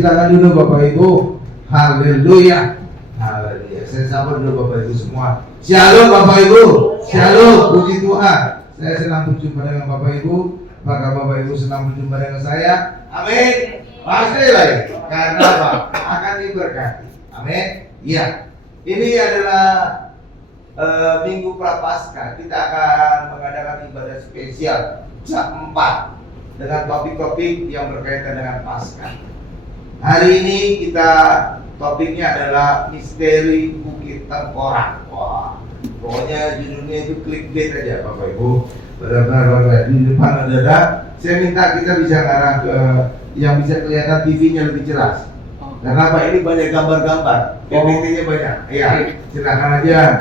silakan dulu Bapak Ibu. Haleluya. Haleluya. Saya sapa dulu Bapak Ibu semua. Shalom Bapak Ibu. Shalom. Puji Tuhan. Saya senang berjumpa dengan Bapak Ibu. Apakah Bapak Ibu senang berjumpa dengan saya? Amin. Pasti lagi. Karena apa? Akan diberkati. Amin. Iya. Ini adalah Minggu Prapaskah. Kita akan mengadakan ibadah spesial jam 4 dengan topik-topik yang berkaitan dengan Paskah. Hari ini topiknya adalah misteri Bukit Tengkorak. Wah, pokoknya judulnya itu clickbait aja Bapak Ibu. Benar-benar di depan ada. Saya minta kita bisa ngarah ke yang bisa kelihatan TV-nya lebih jelas. Karena apa? Ini banyak gambar-gambar, PPT-nya banyak. Iya, silakan aja.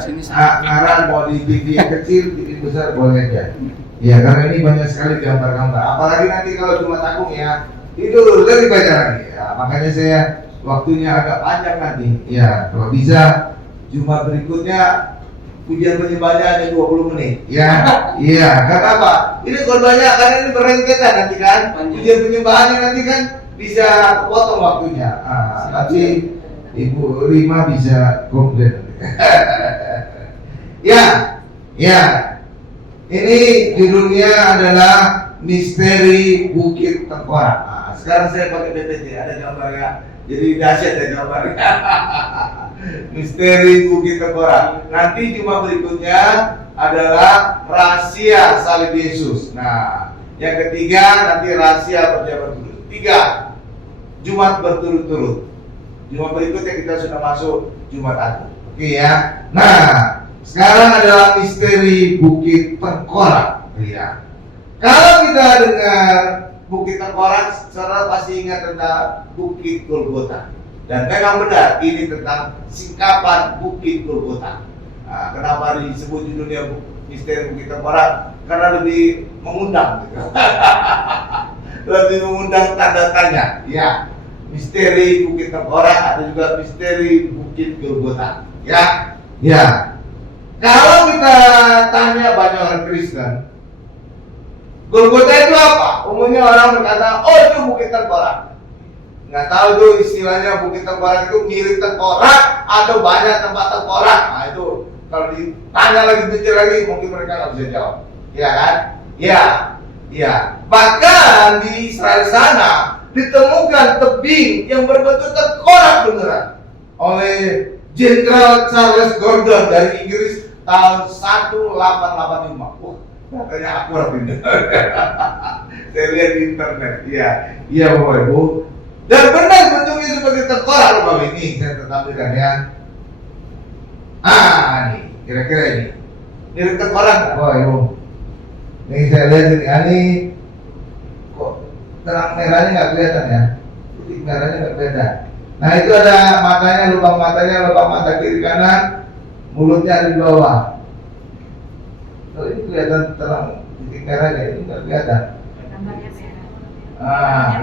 Ngarah mau di TV yang kecil, TV besar boleh aja. Iya, karena ini banyak sekali gambar-gambar. Apalagi nanti kalau Jumat Agung ya, itu lebih banyak lagi. Ya, makanya saya waktunya agak panjang nanti. Ya, kalau bisa Jumat berikutnya pujian penyembahnya hanya 20 menit. Ya, iya. Karena apa? Ini korbannya karena ini berengketan nanti kan. Pujian penyembahannya nanti kan bisa potong waktunya. Nanti Ibu Rima bisa komplain. Ya. Ini judulnya adalah Misteri Bukit Tengkorak. Sekarang saya pakai PPT, ada gambarnya. Jadi dahsyat ya gambarnya. Misteri Bukit Tengkorak. Nanti Jumat berikutnya adalah rahasia salib Yesus. Nah, yang ketiga nanti rahasia perjamuan kudus. 3 Jumat berturut-turut. Jumat berikutnya kita sudah masuk Jumat Agung. Oke ya. Nah, sekarang adalah misteri Bukit Tengkorak. Ya. Kalau kita dengar Bukit Tengkorak, saudara pasti ingat tentang Bukit Golgota. Dan memang benar, ini tentang singkapan Bukit Golgota. Nah, kenapa disebut judulnya misteri Bukit Tengkorak? Karena lebih mengundang. Gitu. Lebih mengundang tanda tanya. Ya, misteri Bukit Tengkorak atau juga misteri Bukit Golgota. Ya. Kalau kita tanya banyak orang Kristen, Golgota itu apa? Umumnya orang berkata, oh itu Bukit Tengkorak. Nggak tahu itu istilahnya Bukit Tengkorak itu mirip tengkorak atau banyak tempat tengkorak. Nah itu kalau ditanya lagi detail lagi mungkin mereka nggak bisa jawab. Ya kan? Ya. Bahkan di Israel sana ditemukan tebing yang berbentuk tengkorak beneran oleh Jenderal Charles Gordon dari Inggris tahun 1885. Wah, katanya akurat ini. Saya lihat di internet. Iya Bapak Ibu. Dan benar bentuknya seperti tengkorak loh Bapak. Ini saya tampilkan ya. Nih kira-kira ini. Mirip tengkorak nggak Bapak Ibu? Ini saya lihat ini kok terang merahnya nggak kelihatan ya, putih merahnya nggak kelihatan. Nah itu ada matanya, lubang mata kiri kanan, mulutnya ada di bawah. Kalau ini kelihatan terang putih merahnya, ini nggak kelihatan.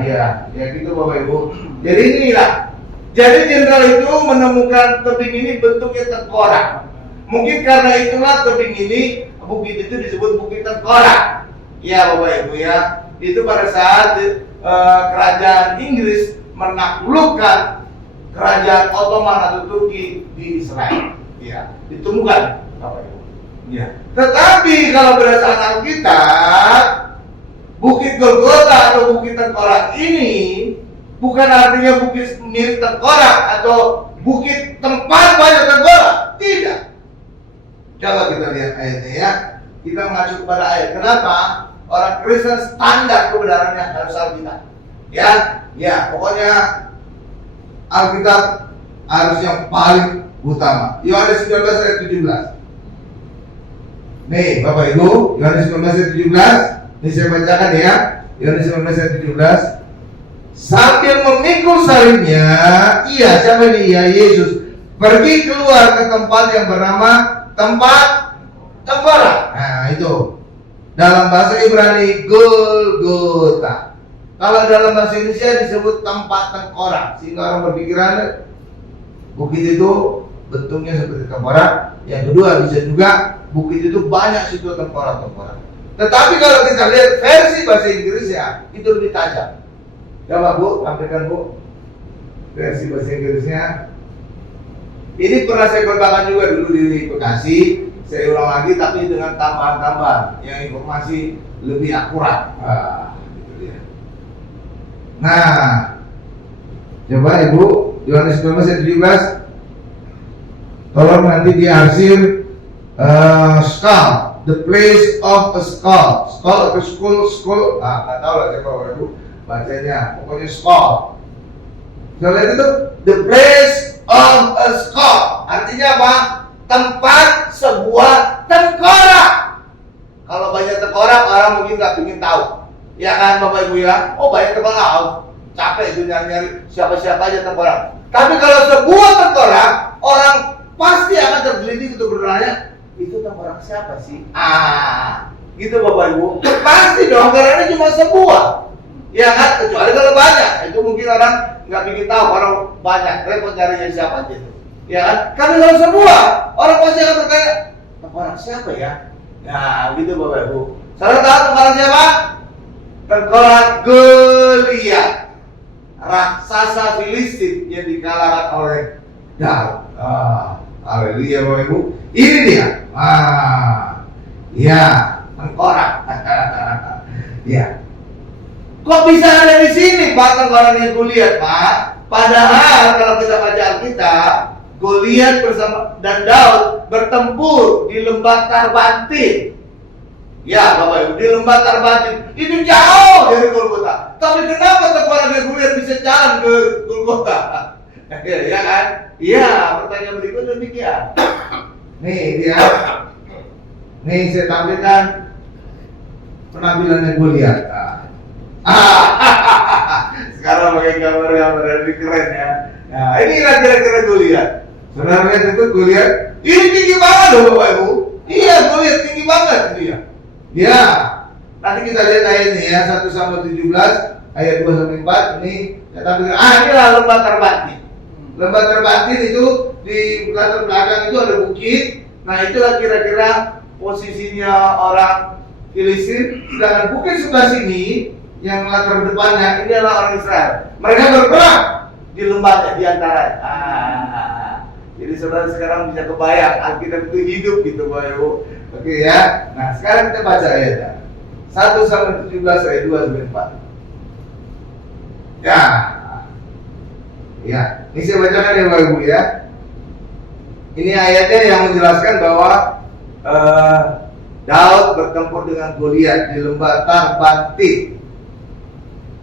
Iya, ya gitu Bapak Ibu. Jadi inilah. Jadi jenderal itu menemukan tebing ini bentuknya tengkorak. Mungkin karena itulah tebing ini, bukit itu disebut Bukit Tengkorak. Ya Bapak Ibu ya. Itu pada saat kerajaan Inggris menaklukkan kerajaan Ottoman atau Turki di Israel. Ya, ditemukan Bapak Ibu. Ya. Tetapi kalau berdasarkan Alkitab, Bukit Golgota atau Bukit Tengkorak ini bukan artinya bukit mirip tengkorak atau bukit tempat banyak tengkorak. Tidak. Coba kita lihat ayatnya ya. Kita mengacu kepada ayat. Kenapa? Orang Kristen standar kebenarannya harus Alkitab. Ya, pokoknya Alkitab harus yang paling utama. Yohanes 19 ayat 17. Nih, Bapak Ibu, Yohanes 19 ayat 17. Ini saya bacakan ya. Yohanes 19 ayat 17. Sambil memikul salibnya, siapa ini? Ya Yesus pergi keluar ke tempat yang bernama tempat tengkorak. Nah itu dalam bahasa Ibrani Golgota. Kalau dalam bahasa Indonesia disebut tempat tengkorak. Sehingga orang berpikiran bukit itu bentuknya seperti tengkorak. Yang kedua bisa juga bukit itu banyak situ tengkorak-tengkorak. Tetapi kalau kita lihat versi bahasa Inggrisnya itu lebih tajam. Coba Bu, tampilkan Bu. versi bahasa Inggrisnya. Ini pernah saya katakan juga dulu di Bekasi. Saya ulang lagi tapi dengan tambahan-tambahan yang informasi lebih akurat. Gitu dia. Nah, coba Ibu, Yohanes 19 ayat 17. Tolong nanti diarsir skull, the place of a skull. Skull atau school, nggak tahu lah saya kalau Ibu bacanya. Pokoknya skull. Saya lihat itu the place of a skull. Artinya apa? Tempat sebuah tengkorak. Kalau banyak tengkorak, orang mungkin nggak ingin tahu. Ya kan Bapak Ibu ya? Oh banyak tengkorak, capek itu nyari siapa-siapa aja tengkorak. Tapi kalau sebuah tengkorak, orang pasti akan tergelitik untuk bertanya, itu tengkorak siapa sih? Gitu Bapak Ibu. Pasti dong, karena ini cuma sebuah. Ya kan, kecuali kalau banyak, itu mungkin orang nggak ingin tahu, orang banyak, repot nyarinya siapa gitu. Ya kan, tapi kalau semua, orang pasti akan bertanya, tengkorak siapa ya? Nah, gitu Bapak Ibu. Saudara tahu tengkorak siapa? Tengkorak Goliat, raksasa Filistin yang dikalahkan oleh Daud. Haleluya Bapak Ibu. Ini dia. Ya, tengkorak. Ya. Kok bisa ada di sini Pak tengkoraknya Goliat Pak? Padahal kalau kita baca Alkitab, Goliat bersama dan Daud bertempur di lembah Tarbantin. Ya Bapak Ibu, di lembah Tarbantin. Itu jauh dari Golgota. Tapi kenapa tengkoraknya Goliat bisa jalan ke Golgota? Ya kan? Iya, pertanyaan berikutnya demikian. Nih dia. Nih saya tampilkan penampilannya Goliat. Sekarang pakai gambar yang lebih keren ya. Nah, inilah kira-kira Goliat. Saudara lihat itu Goliat. Ini tinggi banget loh Bapak Ibu. Iya, Goliat tinggi banget dia. Ya. Nanti kita lihat ayatnya ya, 1 Samuel 17 ayat 2 sampai 4 ini saya tampilkan. Inilah lembah Tarbantin. Lembah Tarbantin itu di latar belakang itu ada bukit. Nah, itulah kira-kira posisinya orang Filistin. Sedangkan bukit sebelah sini yang latar depannya ini adalah orang Israel. Mereka berperang di lembahnya di antara. Jadi saudara sekarang bisa kebayang Alkitab itu hidup gitu Bapak Ibu. Oke ya. Nah sekarang kita baca ayatnya. 1 Samuel 17 ayat 2 sampai 4. Ya. Ya. Ini saya bacakan ya Bapak Ibu ya. Ini ayatnya yang menjelaskan bahwa Daud bertempur dengan Goliat di lembah Tarbantin.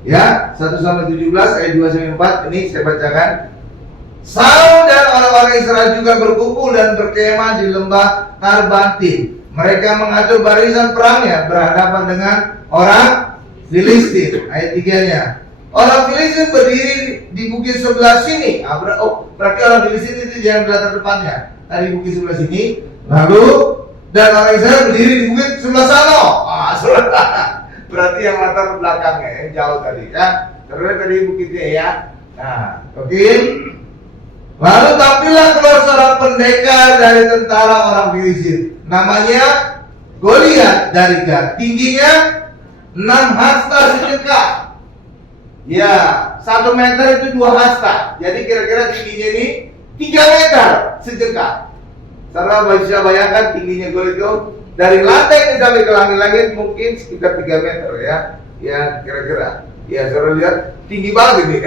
Ya, 1 Samuel 17 ayat 2 sampai 4 ini saya bacakan. Saul dan orang-orang Israel juga berkumpul dan berkemah di lembah Tarbantin. Mereka mengatur barisan perangnya berhadapan dengan orang Filistin. Ayat 3-nya. Orang Filistin berdiri di bukit sebelah sini. Berarti orang Filistin itu jangan di latar depannya. Tadi bukit sebelah sini. Lalu dan orang Israel berdiri di bukit sebelah sana. Berarti yang latar belakangnya yang jauh tadi ya. Terus tadi bukitnya ya. Nah, oke. Lalu tampillah keluar seorang pendekar dari tentara orang Filistin. Namanya Goliat dari Gat. Tingginya 6 hasta sejengkal. Ya, 1 meter itu 2 hasta. Jadi kira-kira tingginya ini 3 meter sejengkal. Saudara bisa bayangkan tingginya Goliat itu dari lantai sampai ke langit-langit mungkin sekitar 3 meter ya. Ya kira-kira. Ya saudara lihat tinggi banget ini.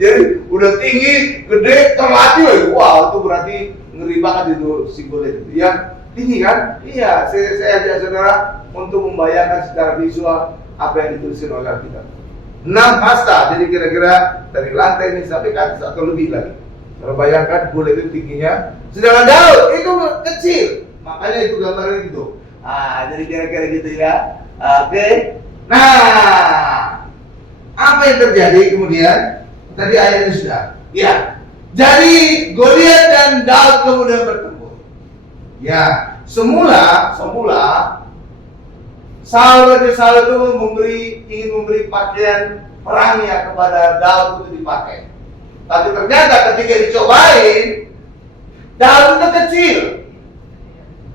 Jadi udah tinggi, gede, terlatih lagi. Wow, itu berarti ngeri banget itu si Goliat itu. Ya tinggi kan? Iya, saya ajak saudara untuk membayangkan secara visual apa yang dituliskan oleh Alkitab. 6 hasta, jadi kira-kira dari lantai ini sampai ke atas atau lebih lagi. Kalau bayangkan Goliat itu tingginya, sedangkan Daud itu kecil. Makanya itu gambarnya gitu. Jadi kira-kira gitu ya. Oke. Nah, apa yang terjadi kemudian? Tadi ayatnya sudah. Ya. Jadi Goliat dan Daud kemudian bertempur. Ya, semula Saul itu ingin memberi pakaian perangnya kepada Daud untuk dipakai. Tapi ternyata ketika dicobain, Daud itu kecil.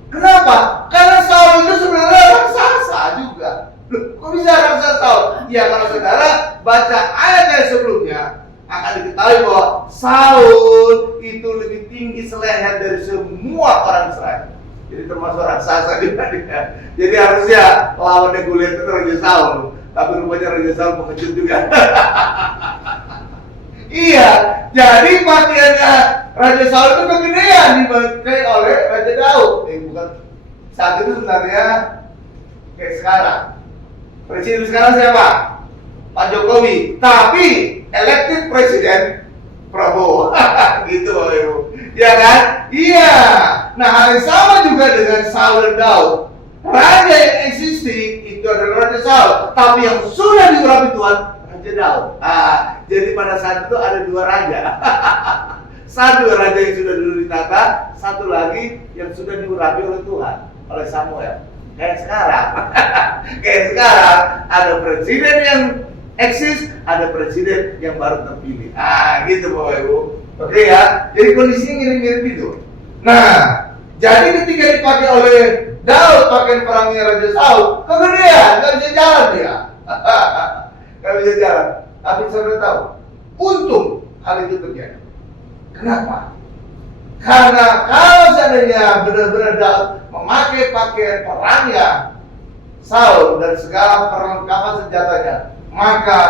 Kenapa? Karena Saul itu sebenarnya raksasa juga. Loh, kok bisa raksasa Saul? Ya kalau saudara baca ayat yang sebelumnya, akan diketahui bahwa Saul itu lebih tinggi seleher dari semua orang Israel. Jadi termasuk raksasa juga dia. Jadi harusnya lawannya Goliat itu Raja Saul, tapi rupanya Raja Saul pengecut juga. Iya, jadi pakaiannya Raja Saul itu kegedean dipakai oleh Raja Daud. Bukan saat itu sebenarnya kayak sekarang. Presiden sekarang siapa? Pak Jokowi. Tapi elected presiden Prabowo. Gitu Bapak Ibu. Ya kan? Iya. Nah, hal yang sama juga dengan Saul dan Daud. Raja yang existing itu adalah Raja Saul, tapi yang sudah diurapi Tuhan Raja Daud. Jadi pada saat itu ada dua raja. Satu raja yang sudah dulu ditata, satu lagi yang sudah diurapi oleh Tuhan, oleh Samuel. Kayak sekarang. Kayak sekarang ada presiden yang eksis, ada presiden yang baru terpilih. Gitu Bapak Ibu. Oke ya. Jadi kondisinya mirip-mirip itu. Nah, jadi ketika dipakai oleh Daud pakaian perangnya Raja Saul, kegedean, nggak bisa jalan dia. Nggak bisa jalan. Tapi saudara tahu, untung hal itu terjadi. Kenapa? Karena kalau seandainya benar-benar Daud memakai pakaian perangnya Saul dan segala perlengkapan senjatanya, maka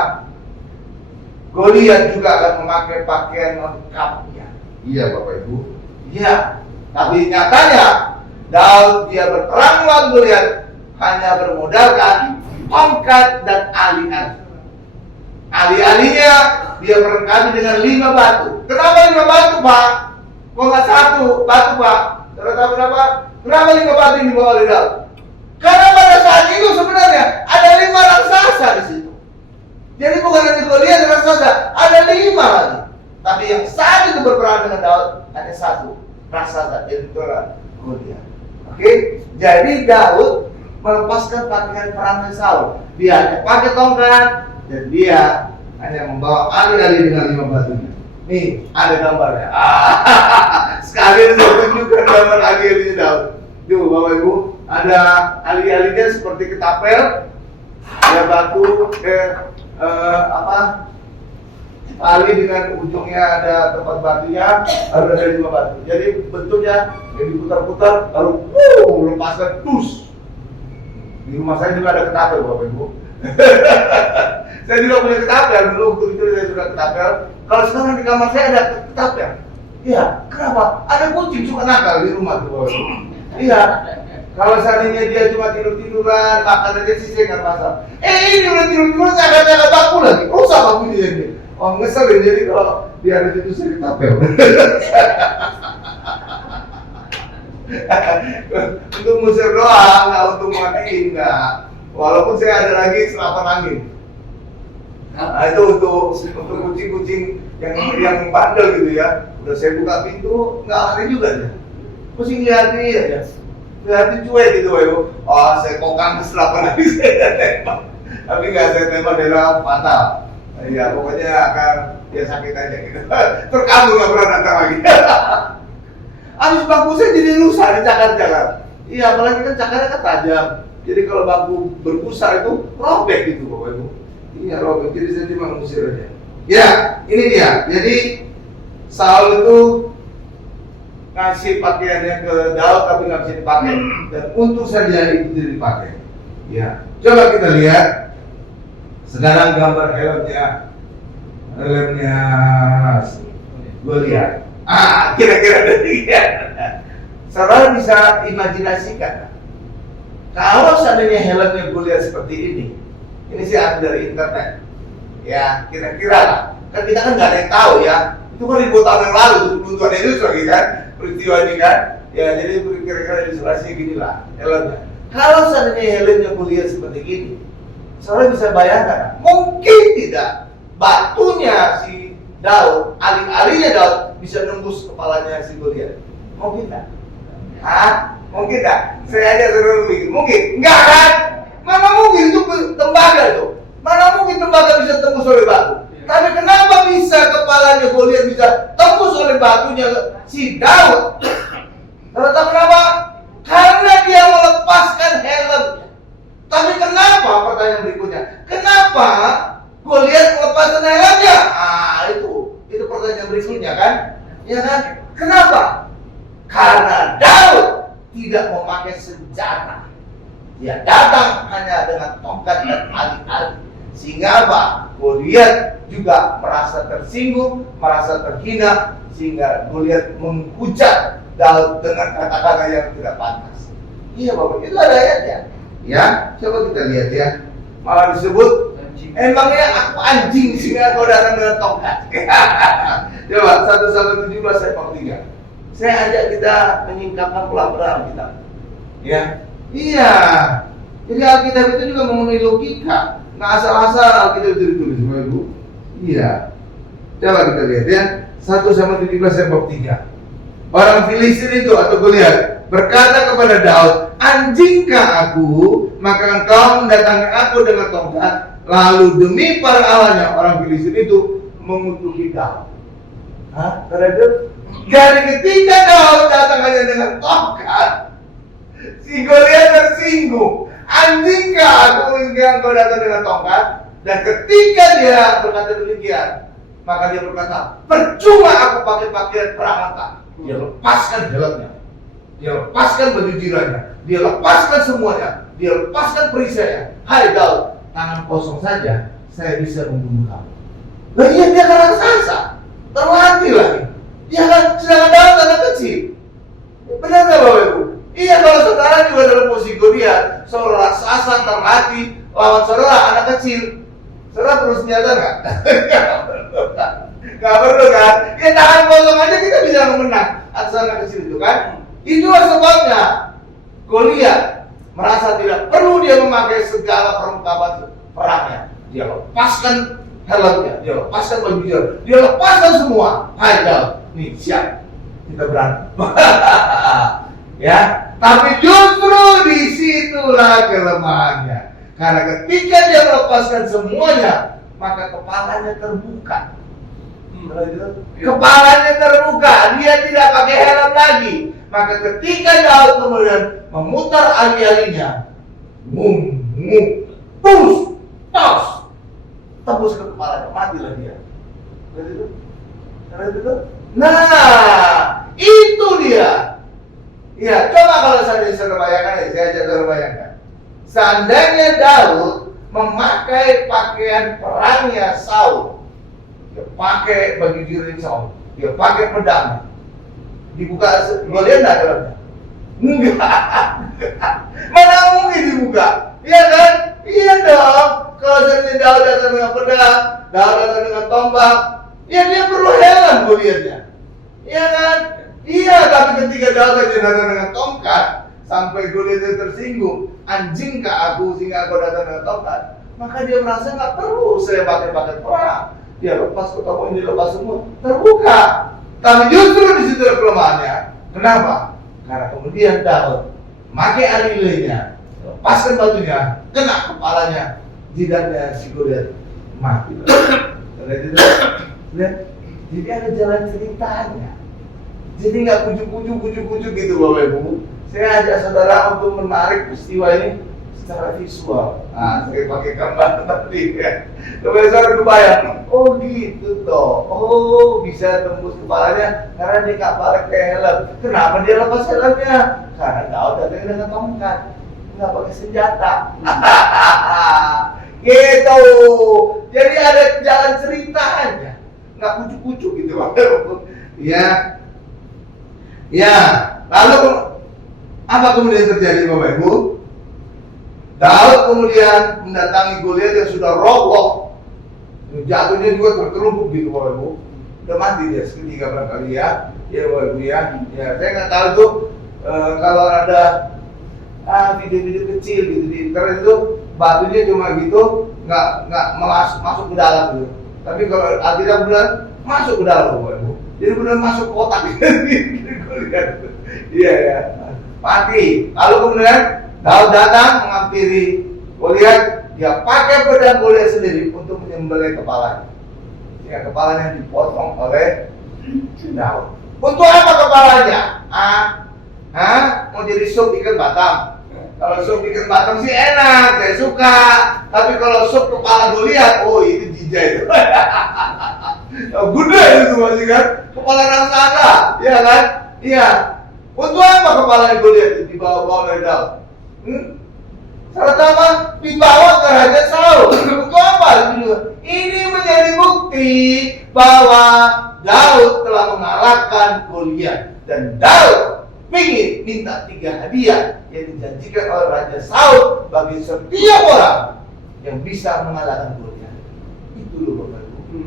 Goliat juga akan memakai pakaian lengkapnya. Iya Bapak Ibu. Iya. Tapi nyatanya Daud dia berperang melawan Goliat hanya bermodalkan tongkat dan ali-ali. Ali-alinya dia melengkapi dengan 5 batu. Kenapa 5 batu Pak? Kok nggak 1 batu Pak? Saudara tahu kenapa? Kenapa 5 batu yang dibawa oleh Daud? Karena pada saat itu sebenarnya ada 5 raksasa di situ. Jadi bukan hanya Goliat raksasa, ada 5 lagi. Tapi yang saat itu berperang dengan Daud hanya 1 raksasa, yaitu Goliat. Oke, jadi Daud melepaskan pakaian perangnya Saul. Dia hanya pakai tongkat dan dia hanya membawa ali-ali dengan 5 batunya. Nih, ada gambarnya. Sekalian saya tunjukkan gambar ali-alinya Daud. Tuh, Bapak Ibu, ada ali-alinya seperti ketapel, ada batu, tali dengan ujungnya ada tempat batunya, ada 5 batu. Jadi bentuknya yang diputar-putar, lalu lepaskan tus. Di rumah saya juga ada ketapel, Bapak Ibu. Saya juga punya ketapel, dulu waktu itu saya sudah ketapel. Kalau sekarang di kamar saya ada ketapel. Iya, kenapa? Ada kucing suka nakal di rumah tuh, Bapak Ibu. Iya. Kalau seandainya dia cuma tidur-tiduran, makan aja sih saya nggak masalah. Ini udah tidur-tiduran, nyangka-nyangka baku lagi. Rusak bakunya ini. Oh ngeselin, jadi kalau dia ada itu saya ketapel. Untuk musir doang, nggak untuk matiin, nggak. Walaupun saya ada lagi selapan angin. Nah, itu untuk kucing-kucing yang bandel gitu ya. Udah saya buka pintu, nggak lari juga dia. Kucing lihat dia aja. Lihat cuek gitu, Ibu. Oh, saya kokang ke selapan angin saya tembak. Tapi nggak saya tembak daerah fatal. Ya pokoknya akan dia sakit aja gitu. Terus kamu nggak pernah datang lagi. Abis bangku saya jadi rusak di cakar-cakar. Iya, apalagi kan cakarnya kan tajam. Jadi kalau bangku berbusa itu robek gitu, Bapak Ibu. Iya robek, jadi saya cuma ngusir aja. Ya, ini dia. Jadi Saul itu ngasih pakaiannya ke Daud tapi nggak bisa dipakai. Dan untung saja itu tidak dipakai. Ya, coba kita lihat. Sekarang gambar helmnya Goliat. Kira-kira demikian. Saudara bisa imajinasikan. Kalau seandainya helmnya Goliat seperti ini sih ada dari internet. Ya, kira-kira lah. Kan kita kan nggak ada yang tahu ya. Itu kan ribuan tahun yang lalu, sebelum Tuhan Yesus lagi kan peristiwa ini kan. Ya, jadi kira-kira ilustrasi gini lah helmnya. Kalau seandainya helmnya Goliat seperti ini, saudara bisa bayangkan, mungkin tidak batunya si Daud, ali-alinya Daud bisa nembus kepalanya si Goliat. Mungkin tak? Mungkin tak? Saya aja selalu mikir, mungkin? Enggak kan? Mana mungkin itu tembaga itu? Mana mungkin tembaga bisa tembus oleh batu? Tapi kenapa bisa kepalanya Goliat bisa tembus oleh batunya si Daud? Saudara tahu kenapa? Karena dia melepaskan helmnya. Tapi kenapa, pertanyaan berikutnya, kenapa Goliat melepaskan helmnya? Itu Ya kan? Kenapa? Karena Daud tidak memakai senjata. Dia datang hanya dengan tongkat dan alih-alih. Sehingga apa? Goliat juga merasa tersinggung, merasa terhina, sehingga Goliat menghujat Daud dengan kata-kata yang tidak pantas. Iya Bapak, itu ada ayatnya. Ya, coba kita lihat ya. Malah disebut, emangnya aku anjing sehingga kau datang dengan tongkat. Coba 1 Samuel 17 ayat 3. Saya ajak kita menyingkapkan pelan-pelan kita. Ya, iya. Jadi Alkitab itu juga memenuhi logika. Nggak asal-asal Alkitab itu ditulis, Bapak Ibu. Iya. Coba kita lihat ya. 1 Samuel 17 ayat 3. Orang Filistin itu atau Goliat berkata kepada Daud, anjingkah aku, maka engkau mendatangi aku dengan tongkat. Lalu demi para allahnya orang Filistin itu mengutuki Daud. Hah? Dari ketika Daud datang hanya dengan tongkat, si Goliat tersinggung. Anjingkah aku hingga engkau datang dengan tongkat? Dan ketika dia berkata demikian, maka dia berkata, percuma aku pakai pakaian perangkat. Dia lepaskan helmnya, dia lepaskan baju jiranya, dia lepaskan semuanya, dia lepaskan perisainya. Hai Daud, tangan kosong saja saya bisa membunuh kamu. Lah iya, dia kan raksasa, terlatih lagi. Dia kan sedangkan Daud anak kecil. Benar nggak Bapak Ibu? Iya, kalau saudara juga dalam posisi Goliat, seorang raksasa terlatih lawan saudara anak kecil, saudara perlu senjata nggak? Gak perlu kan? Ya tangan kosong aja kita bisa menang atas anak kecil itu kan? Itulah sebabnya Goliat merasa tidak perlu dia memakai segala perlengkapan perangnya. Dia lepaskan helmnya, dia lepaskan bajunya, dia lepaskan semua. Hai Daud, nih siap, kita berantem. Ya, tapi justru disitulah kelemahannya. Karena ketika dia melepaskan semuanya, maka kepalanya terbuka. Kepalanya terbuka, dia tidak pakai helm lagi. Maka ketika Daud kemudian memutar alih-alihnya, push, tos, tembus ke kepalanya, matilah dia. Nah, itu dia. Ya, coba kalau saudara bayangkan, saya ajak saudara bayangkan. Seandainya Daud memakai pakaian perangnya Saul, dia pakai baju jiring Saul, dia pakai pedang, dibuka Goliat enggak dalamnya? Enggak. Mana mungkin dibuka? Iya kan? Iya dong. Kalau seandainya Daud datang dengan pedang, Daud datang dengan tombak, ya dia perlu helm Goliatnya. Iya kan? Iya, tapi ketika Daud datang dengan tongkat, sampai Goliat tersinggung, anjingkah aku sehingga aku datang dengan tongkat? Maka dia merasa nggak perlu saya pakai perang. Dia lepas kotak ini, lepas semua, terbuka. Tapi justru di situ kelemahannya. Kenapa? Karena kemudian Daud pakai alih-alihnya, lepaskan batunya, kena kepalanya, jidatnya si Goliat mati. Lihat, jadi ada jalan ceritanya. Jadi nggak kucuk-kucuk gitu Bapak Ibu. Saya ajak saudara untuk menarik peristiwa ini secara visual. Nah, saya pakai gambar tadi ya. Supaya saudara kebayang, oh gitu toh. Oh, bisa tembus kepalanya karena dia nggak pakai helm. Kenapa dia lepas helmnya? Karena Daud datang dengan tongkat, nggak pakai senjata. Gitu. Jadi ada jalan ceritanya, nggak kucuk-kucuk gitu Bapak Ibu. Ya, ya. Lalu apa kemudian terjadi Bapak Ibu? Daud kemudian mendatangi Goliat yang sudah roboh, jatuhnya juga terkelubuk gitu Bapak Ibu. Udah mati dia seketika barangkali ya, ya Bapak Ibu ya. Ya saya nggak tahu tuh kalau ada video-video kecil gitu di internet itu batunya cuma gitu, nggak masuk ke dalam gitu. Tapi kalau Alkitab bilang masuk ke dalam Bapak Ibu. Jadi benar masuk kotak gitu Goliat. Iya ya. Mati. Lalu kemudian Daud datang menghampiri Goliat, dia pakai pedang Goliat sendiri untuk menyembelih kepalanya. Sehingga kepalanya dipotong oleh Daud. Untuk apa kepalanya? Mau jadi sup ikan batam. Kalau sup ikan batam sih enak, saya suka. Tapi kalau sup kepala Goliat, oh itu jijai itu. Gede itu masih kan. kepala raksasa ada, ya kan? Iya. Untuk apa kepala Goliat dibawa-bawa dari daun? Salah apa? Dibawa ke Raja Saul. Untuk apa? Ini menjadi bukti bahwa Daud telah mengalahkan Goliat, dan Daud ingin minta 3 hadiah yang dijanjikan oleh Raja Saul bagi setiap orang yang bisa mengalahkan Goliat. Itu loh Bapak Ibu.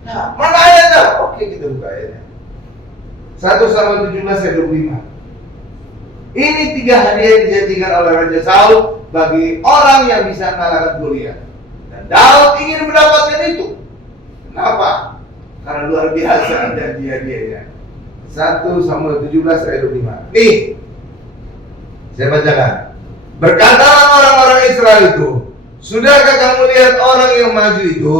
Nah, mana ayatnya? Oke, kita buka ayatnya. 1 Samuel 17 ayat 25. Ini 3 hadiah yang dijanjikan oleh Raja Saul bagi orang yang bisa mengalahkan Goliat. Dan Daud ingin mendapatkan itu. Kenapa? Karena luar biasa hadiah-hadiahnya. 1 Samuel 17 ayat 25. Nih, saya bacakan. Berkatalah orang-orang Israel itu, sudahkah kamu lihat orang yang maju itu?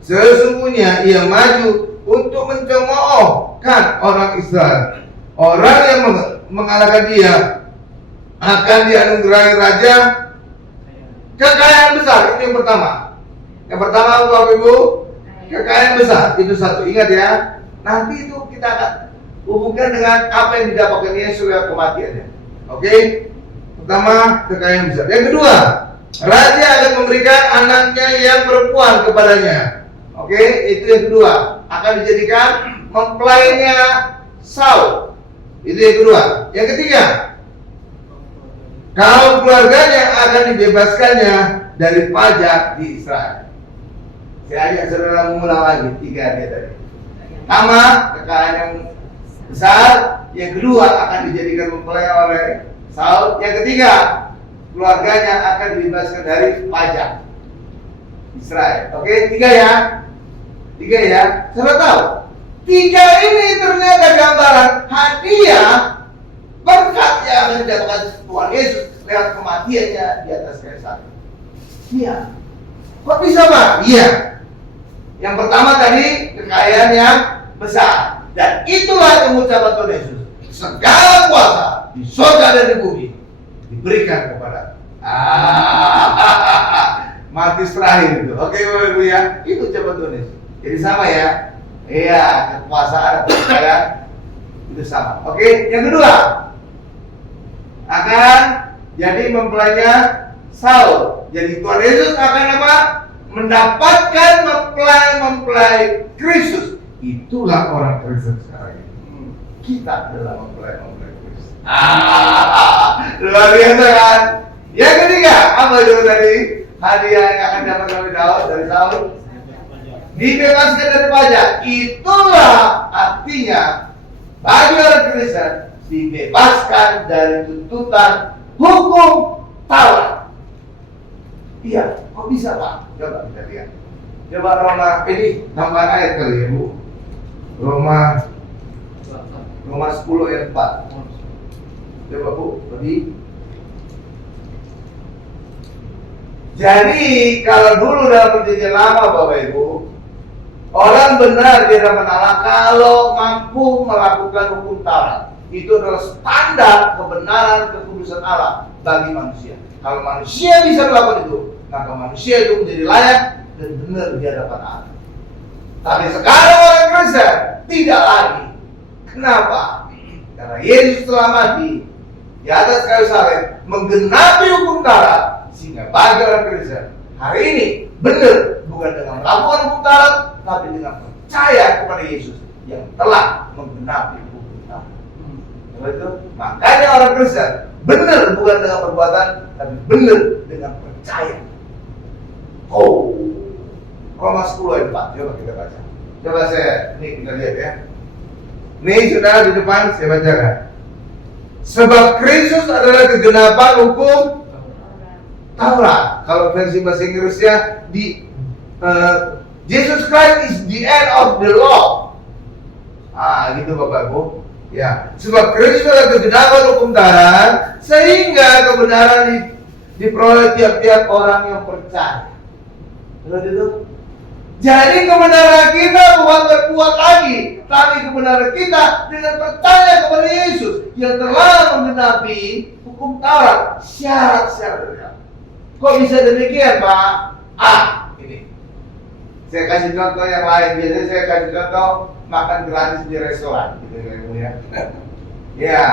Sesungguhnya ia maju untuk mencemoohkan orang Israel. Orang yang mengalahkan dia akan dianugerahi raja kekayaan besar. Itu yang pertama. Yang pertama, Bapak Ibu, kekayaan besar. Itu satu. Ingat ya. Nanti itu kita akan hubungkan dengan apa yang didapatkan Yesus lewat kematiannya. Oke? Pertama, kekayaan besar. Yang kedua, raja akan memberikan anaknya yang perempuan kepadanya. Oke? Itu yang kedua. Akan dijadikan mempelainya Saul. Itu yang kedua. Yang ketiga, kaum keluarganya akan dibebaskannya dari pajak di Israel. Saya ajak saudara mengulang lagi 3 dia tadi. Pertama, kekayaan yang besar. Yang kedua, akan dijadikan mempelai oleh Saul. Yang ketiga, keluarganya akan dibebaskan dari pajak Israel. Oke, 3 ya. 3 ya. Saudara tahu, 3 ini ternyata gambaran hadiah berkat yang akan didapatkan Tuhan Yesus lewat kematiannya di atas kayu salib. Iya. Kok bisa Pak? Iya. Yang pertama tadi kekayaan yang besar, dan itulah pengucapan Tuhan Yesus. Segala kuasa di surga dan di bumi diberikan kepada mati terakhir itu. Oke Bapak Ibu ya, itu ucapan Tuhan Yesus. Jadi sama ya. Iya, kekuasaan atau kekayaan itu sama. Oke, yang kedua, akan jadi mempelainya Saul. Jadi Tuhan Yesus akan apa? Mendapatkan mempelai Kristus. Itulah orang Kristen sekarang ini. Kita adalah mempelai Kristus. Luar biasa kan? Yang ketiga, apa itu tadi? Hadiah yang akan dapat oleh Daud dari Saul, dibebaskan dari pajak. Itulah artinya bagi orang Kristen dibebaskan dari tuntutan hukum Taurat. Iya, kok bisa Pak? Coba kita lihat. Coba Roma, ini tambahan ayat kali ya Bu. Roma 10 ayat 4. Coba Bu, pergi. Jadi kalau dulu dalam perjanjian lama Bapak Ibu, orang benar di hadapan Allah kalau mampu melakukan hukum Taurat. Itu adalah standar kebenaran kekudusan Allah bagi manusia. Kalau manusia bisa melakukan itu, maka manusia itu menjadi layak dan benar di hadapan Allah. Tapi sekarang orang Kristen tidak lagi. Kenapa? Karena Yesus telah mati di atas kayu salib, menggenapi hukum Taurat, sehingga bagi orang Kristen hari ini benar bukan dengan melakukan hukum Taurat, tapi dengan percaya kepada Yesus yang telah menggenapi hukum Taurat. Itu makanya orang Kristen benar bukan dengan perbuatan, tapi benar dengan percaya. Oh, Roma 10 ayat 4. Coba kita baca. Coba ini kita lihat ya. Ini saudara di depan saya bacakan. Sebab Kristus adalah kegenapan hukum Taurat. Kalau versi bahasa Inggrisnya Jesus Christ is the end of the law. Gitu Bapak Ibu. Ya, sebab Kristus adalah kegenapan hukum Taurat, sehingga kebenaran diperoleh tiap-tiap orang yang percaya. Terus itu. Jadi kebenaran kita bukan berbuat lagi, tapi kebenaran kita dengan percaya kepada Yesus yang telah menggenapi hukum Taurat, syarat-syaratnya. Kok bisa demikian, Pak? Ini. Saya kasih contoh yang lain. Biasanya saya kasih contoh makan gratis di restoran, gitu ya. Ya,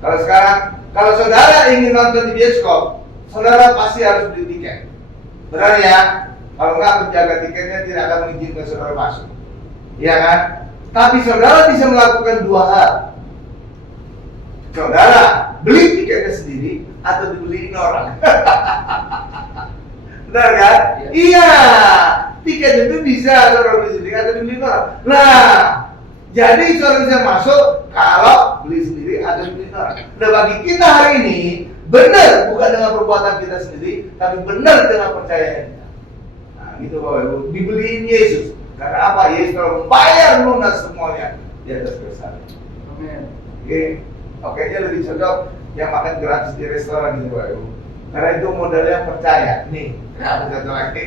kalau saudara ingin nonton di bioskop, saudara pasti harus beli tiket. Benar ya? Kalau nggak, penjaga tiketnya tidak akan mengizinkan saudara masuk. Iya kan? Tapi saudara bisa melakukan dua hal. Saudara beli tiketnya sendiri atau dibeliin orang. Benar kan? Iya. Tiket itu bisa saudara beli sendiri atau dibeliin orang. Nah, jadi saudara bisa masuk kalau beli sendiri atau dibeliin orang. Nah, bagi kita hari ini benar bukan dengan perbuatan kita sendiri, tapi benar dengan percaya kita. Nah, gitu Bapak Ibu, dibeliin Yesus. Karena apa? Yesus telah membayar lunas semuanya di atas kayu salib. Amin. Oke, nya lebih cocok yang makan gratis di restoran gitu Bapak Ibu. Karena itu modalnya percaya. Nih, kenapa cocok lagi?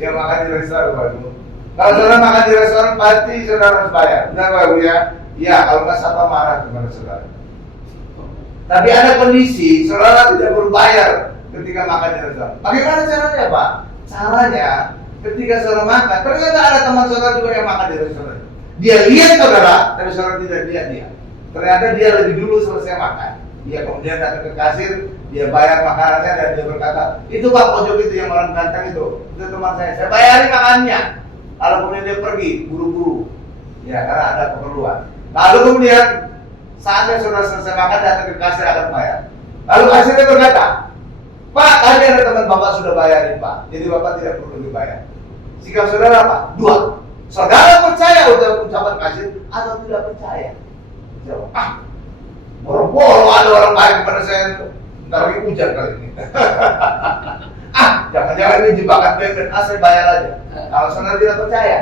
Yang makan di restoran Bapak Ibu. Kalau saudara makan di restoran pasti saudara harus bayar. Benar Bapak Ibu ya? Iya, kalau nggak siapa marah kepada saudara. Tapi ada kondisi saudara tidak berbayar ketika makan di restoran. Bagaimana caranya Pak? Caranya ketika saudara makan, ternyata ada teman saudara juga yang makan di restoran. Dia lihat saudara, tapi saudara tidak lihat dia. Ternyata dia lebih dulu selesai makan. Dia kemudian datang ke kasir, dia bayar makanannya dan dia berkata, itu Pak pojok itu yang orang ganteng itu teman saya bayarin makannya. Lalu kemudian dia pergi buru-buru, ya karena ada keperluan. Lalu kemudian saatnya saudara selesai makan, datang ke kasir akan bayar. Lalu kasirnya berkata, Pak, tadi ada teman Bapak sudah bayarin Pak, jadi Bapak tidak perlu dibayar. Sikap saudara apa? Dua. Saudara percaya udah ucapan kasir atau tidak percaya? Jawab, boro-boro ada orang baik kepada saya, ntar lagi hujan kali ini. Jangan-jangan ini jebakan bebek, saya bayar aja. Kalau saudara tidak percaya.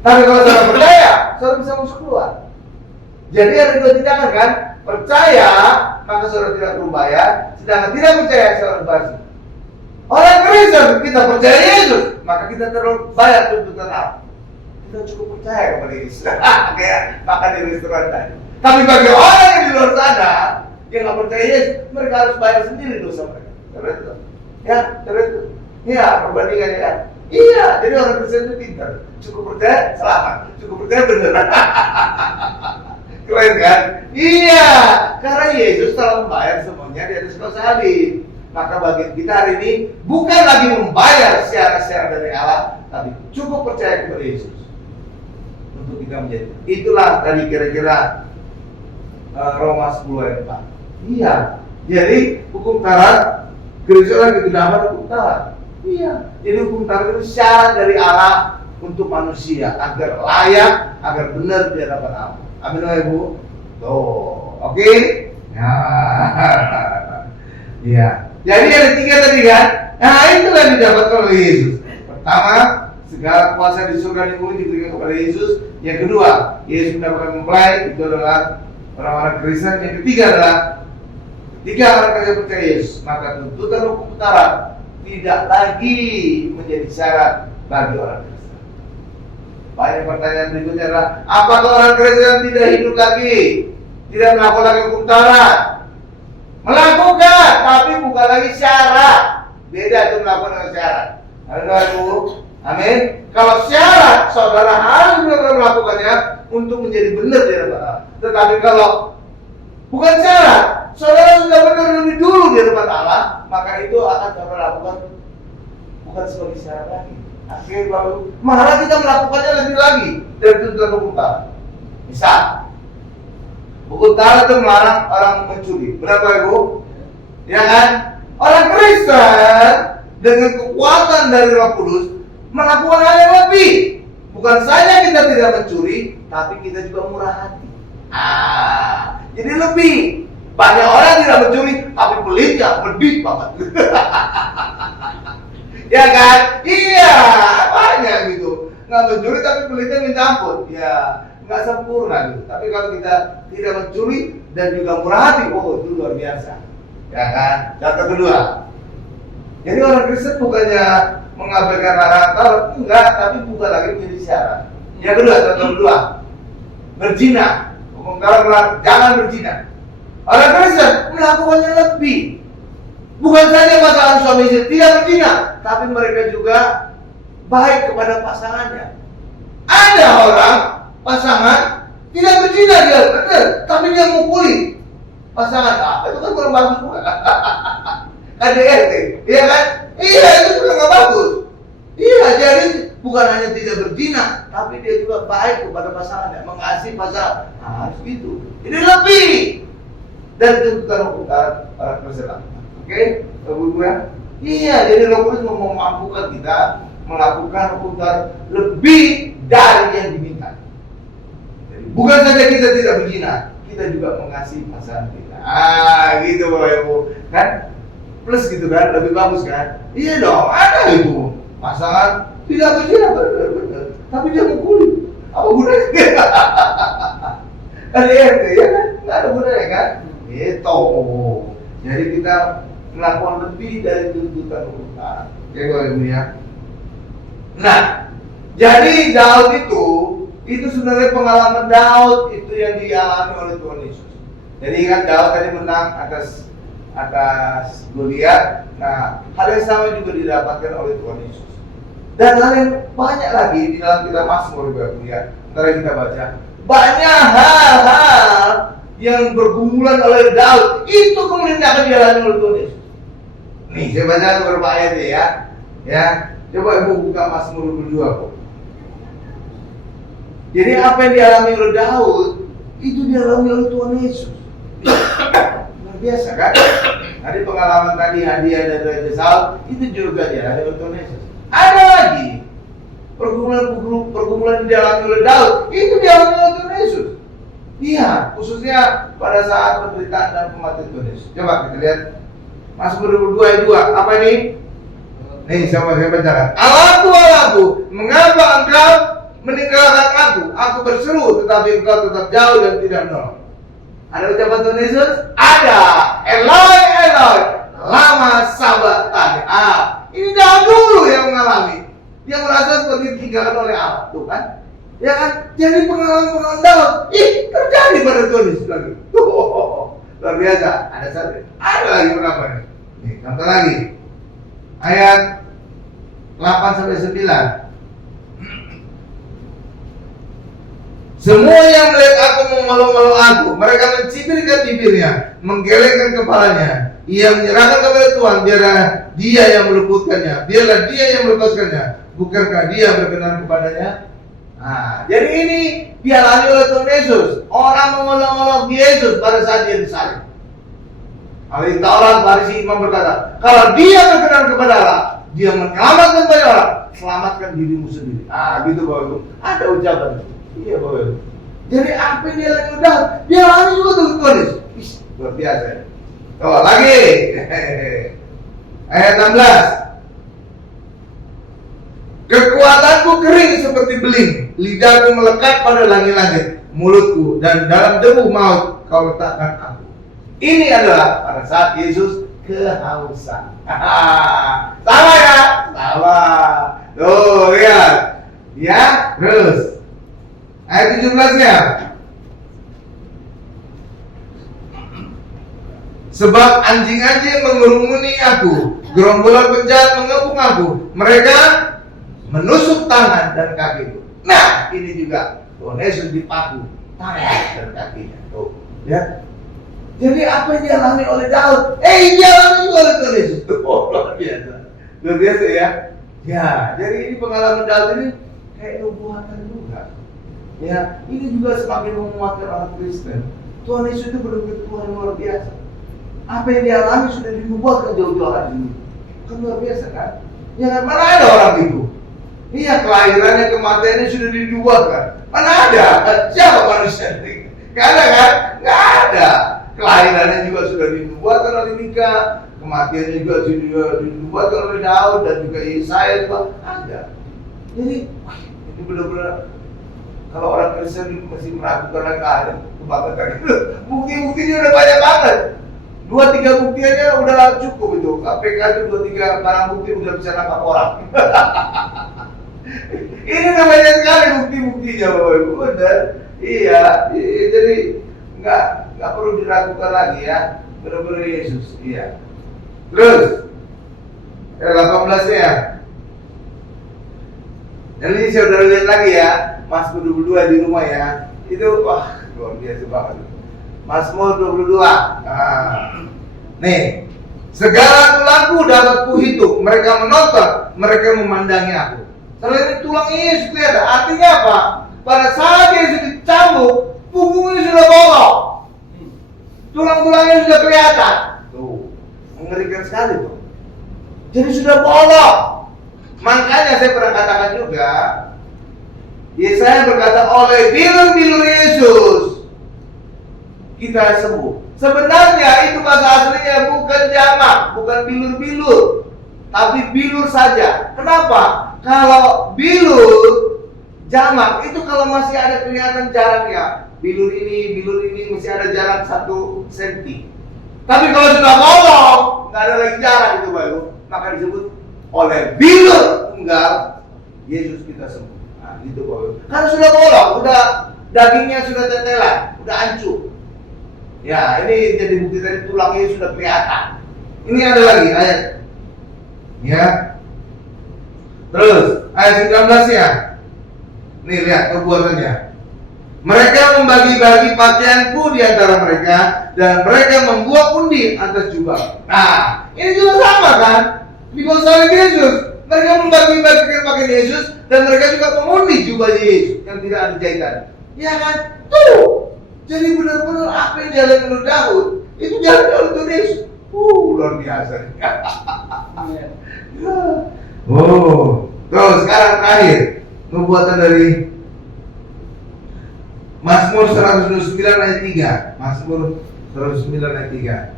Tapi kalau saudara percaya, saudara bisa masuk keluar. Jadi ada dua tindakan kan? Percaya, maka saudara tidak perlu bayar. Sedangkan tidak percaya, saudara basi. Orang Kristen, kita percaya Yesus, maka kita terus bayar tuntutan Allah. Kita cukup percaya kepada Yesus. Kayak makan di restoran tadi. Tapi bagi orang yang di luar sana, yang nggak percaya Yesus, mereka harus bayar sendiri dosa mereka. Terus, ya, perbandingannya kan. Iya, jadi orang Kristen itu pintar. Cukup percaya, selamat. Cukup percaya, beneran. Keren kan? Iya, karena Yesus telah membayar semuanya di atas kayu salib. Maka bagi kita hari ini bukan lagi membayar secara dari Allah, tapi cukup percaya kepada Yesus untuk kita menjadi. Itulah tadi kira-kira Roma 10 ayat 4. Iya, jadi hukum Taurat, Kristus tidak ada hukum Taurat. Iya, jadi hukum Taurat itu syarat dari Allah untuk manusia agar layak, agar benar di hadapan Allah. Amin Ibu. Tuh, oke? Iya. Jadi ada tiga tadi kan? Nah itulah yang didapatkan oleh Yesus. Pertama, segala kuasa di surga dan bumi diberikan kepada Yesus. Yang kedua, Yesus mendapatkan mempelai, itu adalah orang-orang Kristen. Yang ketiga adalah ketika orang Kristen percaya Yesus, maka tuntutan hukum Taurat tidak lagi menjadi syarat bagi orang Kristen. Banyak pertanyaan berikutnya adalah, apakah orang Kristen tidak hidup lagi, tidak melakukan lagi hukum Taurat? Melakukan, tapi bukan lagi syarat. Beda itu melakukan dengan syarat. Halo Ibu, amin. Kalau syarat, saudara harus melakukannya untuk menjadi benar di hadapan Allah. Tetapi kalau bukan syarat, saudara sudah benar lebih dulu di hadapan Allah, maka itu akan saudara lakukan bukan sebagai syarat lagi. Akhirnya baru malah kita melakukannya lebih lagi dari tuntutan hukum Taurat. Misal, hukum Taurat itu melarang orang mencuri. Benar Pak Ibu? Ya kan? Orang Kristen dengan kekuatan dari Roh Kudus melakukan hal yang lebih. Bukan saja kita tidak mencuri, tapi kita juga murah hati. Jadi lebih. Banyak orang tidak mencuri, tapi pelitnya pedih banget. Ya kan? Iya, banyak gitu. Nggak mencuri tapi pelitnya minta ampun. Ya, nggak sempurna gitu. Tapi kalau kita tidak mencuri dan juga murah hati, oh itu luar biasa. Ya kan? Contoh kedua. Jadi orang Kristen bukannya mengabaikan larangan Taurat, enggak, tapi bukan lagi menjadi syarat. Yang kedua, contoh kedua, berzina. Hukum Taurat melarang jangan berzina. Orang Kristen melakukannya lebih. Bukan saja pasangan suami istri tidak berzina, tapi mereka juga baik kepada pasangannya. Ada orang pasangan tidak berzina dia, benar, tapi dia mukuli pasangan. Itu kan kurang bagus juga. KDRT, iya kan? Iya, itu juga nggak bagus. Iya, jadi bukan hanya tidak berzina, tapi dia juga baik kepada pasangannya, mengasihi pasangan. Harus gitu. Ini lebih dari tuntutan hukum para Kristen. Oke, Ibu ya. Iya, jadi Roh Kudus memampukan kita melakukan hukum Taurat lebih dari yang diminta. Jadi bukan saja kita tidak berzina, kita juga mengasihi pasangan kita. Gitu Bapak Ibu, kan? Plus gitu kan, lebih bagus kan? Iya dong, ada itu pasangan tidak berzina, benar, tapi dia mukuli. Apa gunanya? KDRT ya kan? Nggak ada gunanya kan? Gitu. Jadi kita melakukan lebih dari tuntutan hukum Taurat. Ya Bapak Ibu ya. Nah, jadi Daud itu sebenarnya pengalaman Daud itu yang dialami oleh Tuhan Yesus. Jadi kan Daud tadi menang atas Goliat. Nah, hal yang sama juga didapatkan oleh Tuhan Yesus. Dan hal yang banyak lagi di dalam kitab Mazmur Bapak Ibu ya. Ntar kita baca. Banyak hal-hal yang bergumulan oleh Daud itu kemudian akan dialami oleh Tuhan Yesus. Nih, saya baca beberapa ayat ya. Ya, coba Ibu buka Mazmur 22 kok. Jadi apa yang dialami oleh Daud itu dialami oleh Tuhan Yesus. Luar biasa kan? Tadi pengalaman tadi hadiah dari Raja Saul itu juga dialami oleh Tuhan Yesus. Ada lagi pergumulan yang dialami oleh Daud itu dialami oleh Tuhan Yesus. Iya, khususnya pada saat penderitaan dan kematian Tuhan Yesus. Coba kita lihat Mazmur 22 ayat 2. Apa ini? Nih, sama saya bacakan. Allahku, mengapa engkau meninggalkan aku? Aku berseru, tetapi engkau tetap jauh dan tidak menolong. Ada ucapan Tuhan Yesus? Ada. Eloi, Eloi, lama sabachthani. Ini Daud dulu yang mengalami. Dia merasa seperti ditinggalkan oleh Allah, tuh kan? Ya kan? Jadi pengalaman Daud, terjadi pada Tuhan Yesus lagi. Luar biasa. Ada lagi berapa nih? Nih, contoh lagi. Ayat 8 sampai 9. Semua yang melihat aku mengeluh-ngeluh aku, mereka mencibirkan bibirnya, menggelengkan kepalanya. Ia menyerahkan kepada Tuhan, biarlah Dia yang meluputkannya, biarlah Dia yang melepaskannya. Bukankah Dia berkenan kepadanya? Jadi ini dialami oleh Tuhan Yesus. Orang mengeluh-ngeluh Yesus pada saat Dia disalib. Ahli Taurat, Farisi, Imam berkata, kalau Dia berkenan kepada Allah, Dia menyelamatkan banyak orang, selamatkan dirimu sendiri. Gitu Bapak Ibu. Ada ucapan. Iya Bapak Ibu. Jadi apa yang dia lagi udah, dia alami juga Tuhan Yesus. Luar biasa. Oh, lagi. Ayat 16. Kekuatanku kering seperti beling, lidahku melekat pada langit-langit, mulutku dan dalam debu maut kau letakkan aku. Ini adalah pada saat Yesus kehausan. Sama ya? Sama. Tuh, lihat. Ya, terus. Ayat 17-nya. Sebab anjing-anjing mengerumuni aku, gerombolan penjahat mengepung aku. Mereka menusuk tangan dan kakiku. Nah, ini juga Tuhan Yesus dipaku tangan dan kakinya. Tuh, lihat. Jadi apa yang dialami oleh Daud? Dialami oleh Tuhan Yesus. Luar biasa. Luar biasa ya. Ya, jadi ini pengalaman Daud ini kayak nubuatan juga. Ya, ini juga semakin menguatkan orang Kristen. Tuhan Yesus itu benar-benar Tuhan luar biasa. Apa yang dialami sudah dinubuatkan jauh-jauh hari ini. Kan luar biasa kan? Ya kan, mana ada orang itu? Iya, kelahirannya, kematiannya sudah dinubuatkan. Mana ada? Siapa manusia ini? Gak ada kan? Gak ada. Kelahirannya juga sudah dinubuatkan oleh Mika, kematiannya juga sudah dinubuatkan oleh Daud dan juga Yesaya juga ada. Jadi ini benar-benar kalau orang Kristen masih meragukan lagi kebanggaan itu, bukti-buktinya udah banyak banget. 2-3 bukti aja udah cukup itu. KPK itu 2-3 barang bukti udah bisa nangkap orang. Ini udah banyak sekali bukti-buktinya Bapak Ibu. Benar. Iya, jadi nggak perlu diragukan lagi ya. Benar-benar Yesus. Iya. Terus 18 ya. Dan ini saudara lihat lagi ya, Mazmur 22 di rumah ya. Itu wah luar biasa banget. Mazmur 22. Nih, segala tulangku dapat kuhitung. Mereka menonton, mereka memandangi aku. Kalau ini tulang Yesus kelihatan. Artinya apa? Pada saat Yesus dicambuk, punggungnya sudah bolong. Tulang-tulangnya sudah kelihatan. Tuh, mengerikan sekali tuh. Jadi sudah bolong. Makanya saya pernah katakan juga, Yesaya berkata, oleh bilur-bilur Yesus kita sembuh. Sebenarnya itu bahasa aslinya bukan jamak, bukan bilur-bilur, tapi bilur saja. Kenapa? Kalau bilur jamak itu kalau masih ada kelihatan jaraknya, bilur ini masih ada jarak 1 cm. Tapi kalau sudah bolong, nggak ada lagi jarak itu baru, maka disebut oleh bilur tunggal Yesus kita sembuh. Nah, gitu Bapak. Karena sudah bolong, udah dagingnya sudah tetelan, udah hancur. Ya, ini jadi bukti tadi tulangnya sudah kelihatan. Ini ada lagi ayat. Ya. Terus ayat 19 ya. Nih lihat perbuatannya. Mereka membagi-bagi pakaianku di antara mereka dan mereka membuat undi atas jubah. Nah, ini juga sama kan? Di salib Yesus, mereka membagi-bagikan pakaian Yesus dan mereka juga mengundi jubah Yesus yang tidak ada jahitan. Ya kan? Tuh. Jadi benar-benar apa yang jalan menurut Daud itu jalan oleh Tuhan Yesus. Luar biasa. Terus sekarang terakhir nubuatan dari Mazmur 129 ayat 3. Mazmur 129 ayat 3.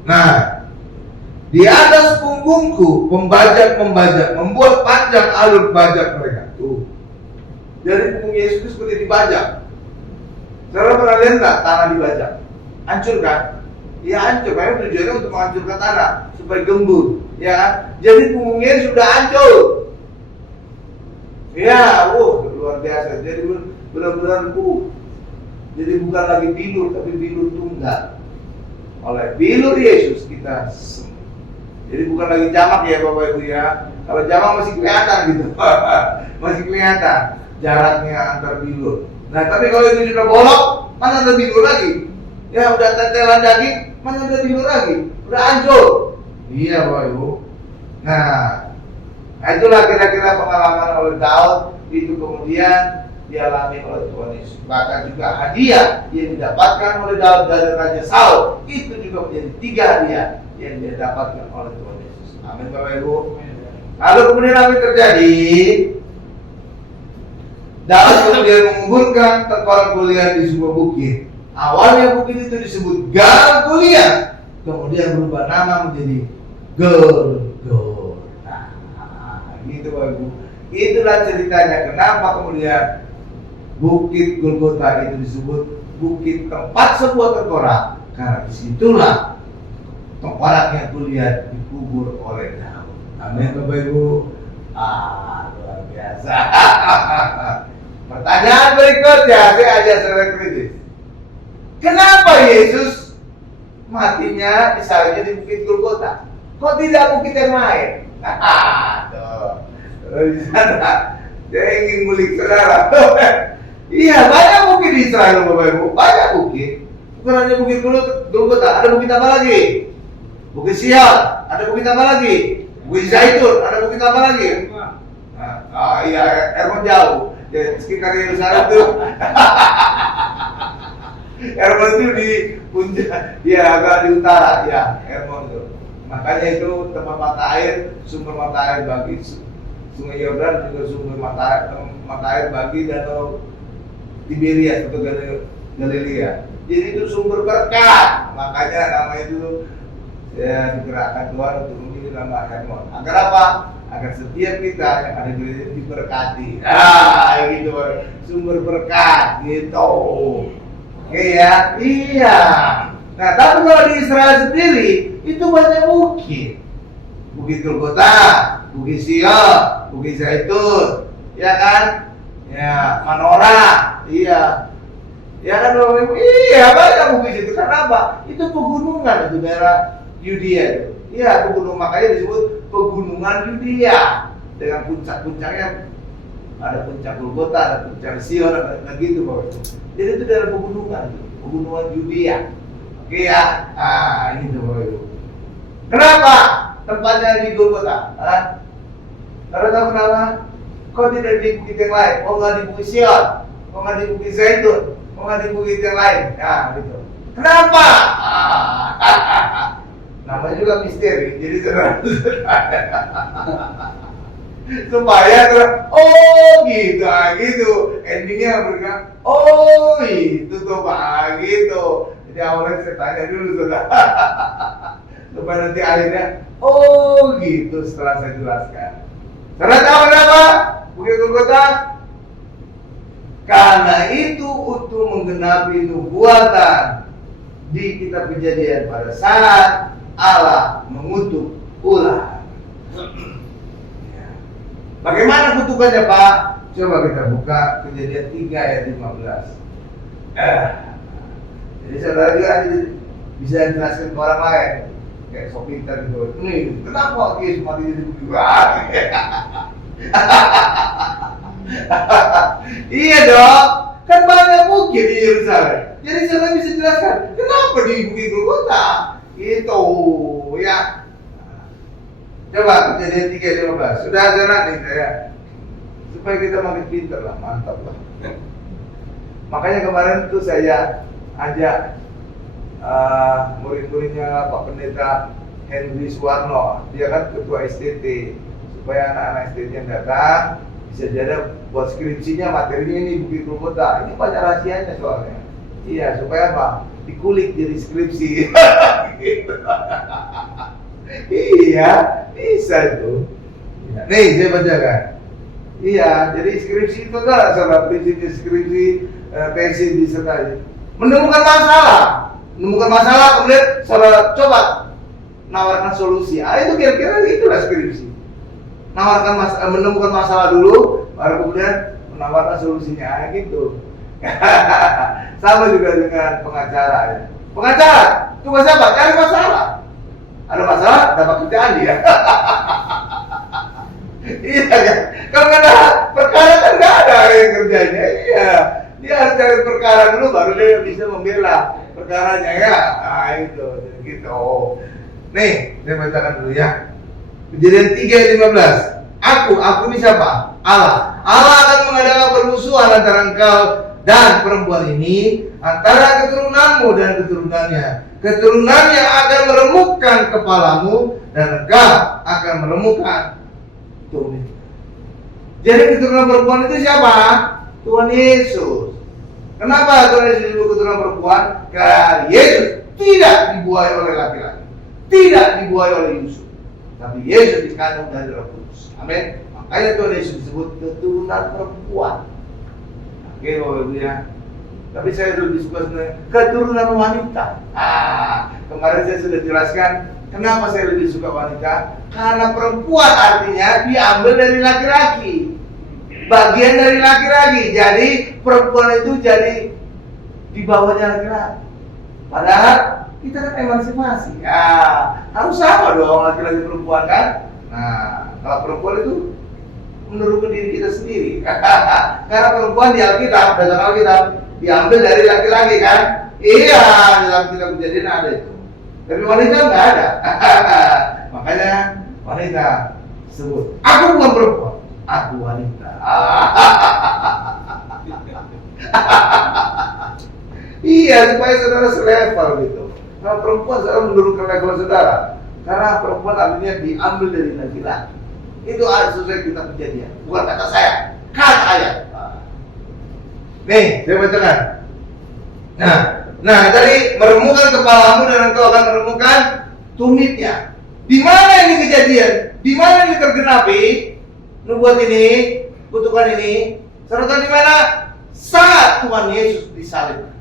Nah, di atas punggungku pembajak-pembajak membuat panjang alur bajak mereka. Tuh. Jadi punggung Yesus itu seperti dibajak. Saudara pernah lihat nggak tanah dibajak? Hancur kan? Ya hancur. Memang tujuannya untuk menghancurkan tanah supaya gembur. Ya kan? Jadi punggung Yesus sudah hancur. Ya, luar biasa. Jadi benar-benar jadi bukan lagi bilur, tapi bilur tunggal. Oleh bilur Yesus kita sembuh. Jadi bukan lagi jamak ya Bapak Ibu ya. Kalau jamak masih kelihatan gitu. Masih kelihatan jaraknya antar bilur. Nah, tapi kalau itu sudah bolong, mana ada bilur lagi? Ya udah tetelan daging, mana ada bilur lagi? Udah hancur. Iya Bapak Ibu. Nah, itulah kira-kira pengalaman oleh Daud. Itu kemudian dialami oleh Tuhan Yesus. Bahkan juga hadiah yang didapatkan oleh Daud dari Raja Saul, itu juga menjadi 3 hadiah yang didapatkan oleh Tuhan Yesus. Amin Bapak Ibu. Lalu kemudian apa yang terjadi? Daud kemudian menguburkan tengkorak Goliat di sebuah bukit. Awalnya bukit itu disebut Gal Goliat, kemudian berubah nama menjadi Golgota. Gitu Bapak Ibu. Itulah ceritanya kenapa kemudian Bukit Golgota itu disebut bukit tempat sebuah tengkorak, karena disitulah tengkoraknya Goliat dikubur oleh Daud. Amin Bapak Ibu. Luar biasa. Pertanyaan berikutnya, saya ajak saudara kritis. Kenapa Yesus matinya disalibnya di Bukit Golgota? Kok tidak bukit yang lain? Di sana, dia ingin ngulik saudara. Iya, banyak bukit di Israel Bapak Ibu, banyak bukit. Bukan hanya Bukit Golgota, ada bukit apa lagi? Bukit Sion, ada bukit apa lagi? Bukit Zaitun, ada bukit apa lagi? Iya, Hermon jauh. Ya, sekitar Yerusalem itu. Hermon itu di puncak, ya agak di utara, ya Hermon itu. Makanya itu tempat mata air, sumber mata air bagi Sungai Yordan, juga sumber mata air bagi Danau Tiberias atau Galilea. Jadi itu sumber berkat, makanya nama itu ya digerakkan Tuhan untuk memilih nama Hermon. Agar apa? Agar setiap kita yang ada di sini diberkati. Gitu, sumber berkat, gitu. Oke ya, iya. Nah, tapi kalau di Israel sendiri itu banyak bukit. Bukit Golgota, Bukit Sion, Bukit Zaitun, ya kan? Ya, Manora, iya. Ya kan Bapak Ibu? Iya, banyak bukit itu. Karena apa? Itu pegunungan itu daerah Yudea itu. Iya, pegunungan, makanya disebut pegunungan Yudea dengan puncak-puncaknya. Ada puncak Golgota, ada puncak Sion, ada gitu Bapak. Jadi itu daerah pegunungan Yudea. Oke ya, ini tuh Bapak Ibu. Kenapa tempatnya di Golgota? Karena tahu kenapa? Kok tidak di bukit yang lain? Kok nggak di bukit Sion? Kok nggak di bukit Zaitun? Kok nggak di bukit yang lain? Nah, gitu. Kenapa? Namanya juga misteri. Jadi supaya oh gitu, gitu. Endingnya mereka, oh itu tuh Pak, gitu. Jadi awalnya saya tanya dulu sudah, supaya nanti akhirnya, oh gitu setelah saya jelaskan. Karena tahu kenapa? Bukit Golgota? Karena itu untuk menggenapi nubuatan di kitab Kejadian pada saat Allah mengutuk ular. Bagaimana kutukannya Pak? Coba kita buka Kejadian 3 ayat 15. Jadi saudara juga bisa jelaskan ke orang lain. Kayak sok pintar gitu. Nih, kenapa Yesus mati jadi begitu? Iya dong. Kan banyak bukit di Yerusalem. Jadi saudara bisa jelaskan kenapa di Bukit Golgota? Gitu ya. Coba Kejadian 3:15. Sudah ada nih saya. Supaya kita makin pintar lah, mantap lah. Makanya kemarin tuh saya ajak murid-muridnya Pak Pendeta Henry Suwarno. Dia kan ketua STT. Supaya anak-anak STT yang datang bisa jadi buat skripsinya materinya ini Bukit Golgota. Ini banyak rahasianya soalnya. Iya, supaya apa? Dikulik jadi skripsi. Iya, bisa itu. Nih, saya bacakan. Iya, jadi skripsi itu adalah salah prinsip skripsi tesis disertasi. Menemukan masalah, kemudian salah coba nawarkan solusi. Itu kira-kira itulah skripsi. Menemukan masalah dulu, baru kemudian menawarkan solusinya, gitu. Sama juga dengan pengacara ya. Pengacara, tugas apa? Cari masalah. Ada masalah, dapat kerjaan dia. Iya kan? Kalau nggak ada perkara kan nggak ada yang kerjanya. Iya, dia harus cari perkara dulu, baru dia bisa membela perkaranya ya. Nah itu, gitu. Nih, saya bacakan dulu ya. Kejadian 3:15. Aku ini siapa? Allah akan mengadakan permusuhan antara engkau dan perempuan ini, antara keturunanmu dan keturunannya. Keturunannya akan meremukkan kepalamu dan engkau akan meremukkan tubuhmu. Jadi keturunan perempuan itu siapa? Tuhan Yesus. Kenapa Tuhan Yesus disebut keturunan perempuan? Karena Yesus tidak dibuai oleh laki-laki, tidak dibuai oleh Yusuf, tapi Yesus dikandung dari Roh Kudus. Amin. Makanya Tuhan Yesus disebut keturunan perempuan. Oke, Bapak Ibu ya. Tapi saya lebih suka sebenarnya keturunan wanita. Kemarin saya sudah jelaskan kenapa saya lebih suka wanita. Karena perempuan artinya diambil dari laki-laki, bagian dari laki-laki. Jadi perempuan itu jadi di bawahnya laki-laki. Padahal kita kan emansipasi. Harus sama dong laki-laki perempuan kan. Nah, kalau perempuan itu menurut diri kita sendiri. Karena perempuan di Alkitab, dalam Alkitab diambil dari laki-laki kan? Iya, dalam kitab Kejadian ada itu. Tapi wanita nggak ada. Makanya wanita sebut, aku bukan perempuan, aku wanita. Iya, supaya saudara selevel gitu. Kalau perempuan saudara menurunkan level saudara. Karena perempuan artinya diambil dari laki-laki. Itu sesuai kitab Kejadian, bukan kata saya, kata ayat. Nih, saya bacakan. Nah, tadi meremukkan kepalamu dan engkau akan meremukkan tumitnya. Di mana ini kejadian? Di mana ini tergenapi? Nubuat ini, kutukan ini. Saudara di mana? Saat Tuhan Yesus disalibkan.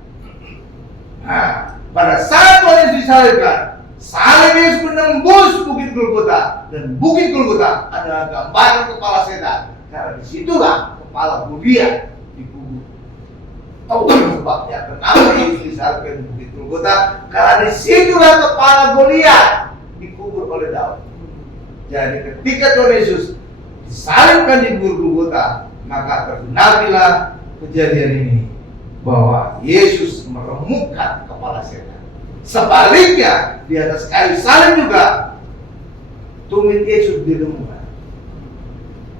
Nah, pada saat Tuhan Yesus disalibkan, salib Yesus menembus Bukit Golgota, dan Bukit Golgota adalah gambaran kepala setan. Karena disitulah kepala Goliat dikubur. Tahu sebabnya kenapa Yesus disalibkan di Bukit Golgota? Karena disitulah kepala Goliat dikubur oleh Jadi ketika Tuhan Yesus disalibkan di Golgota, maka tergenapilah kejadian ini bahwa Yesus meremukkan kepala setan. Sebaliknya di atas kayu salib juga tumit Yesus diremukkan.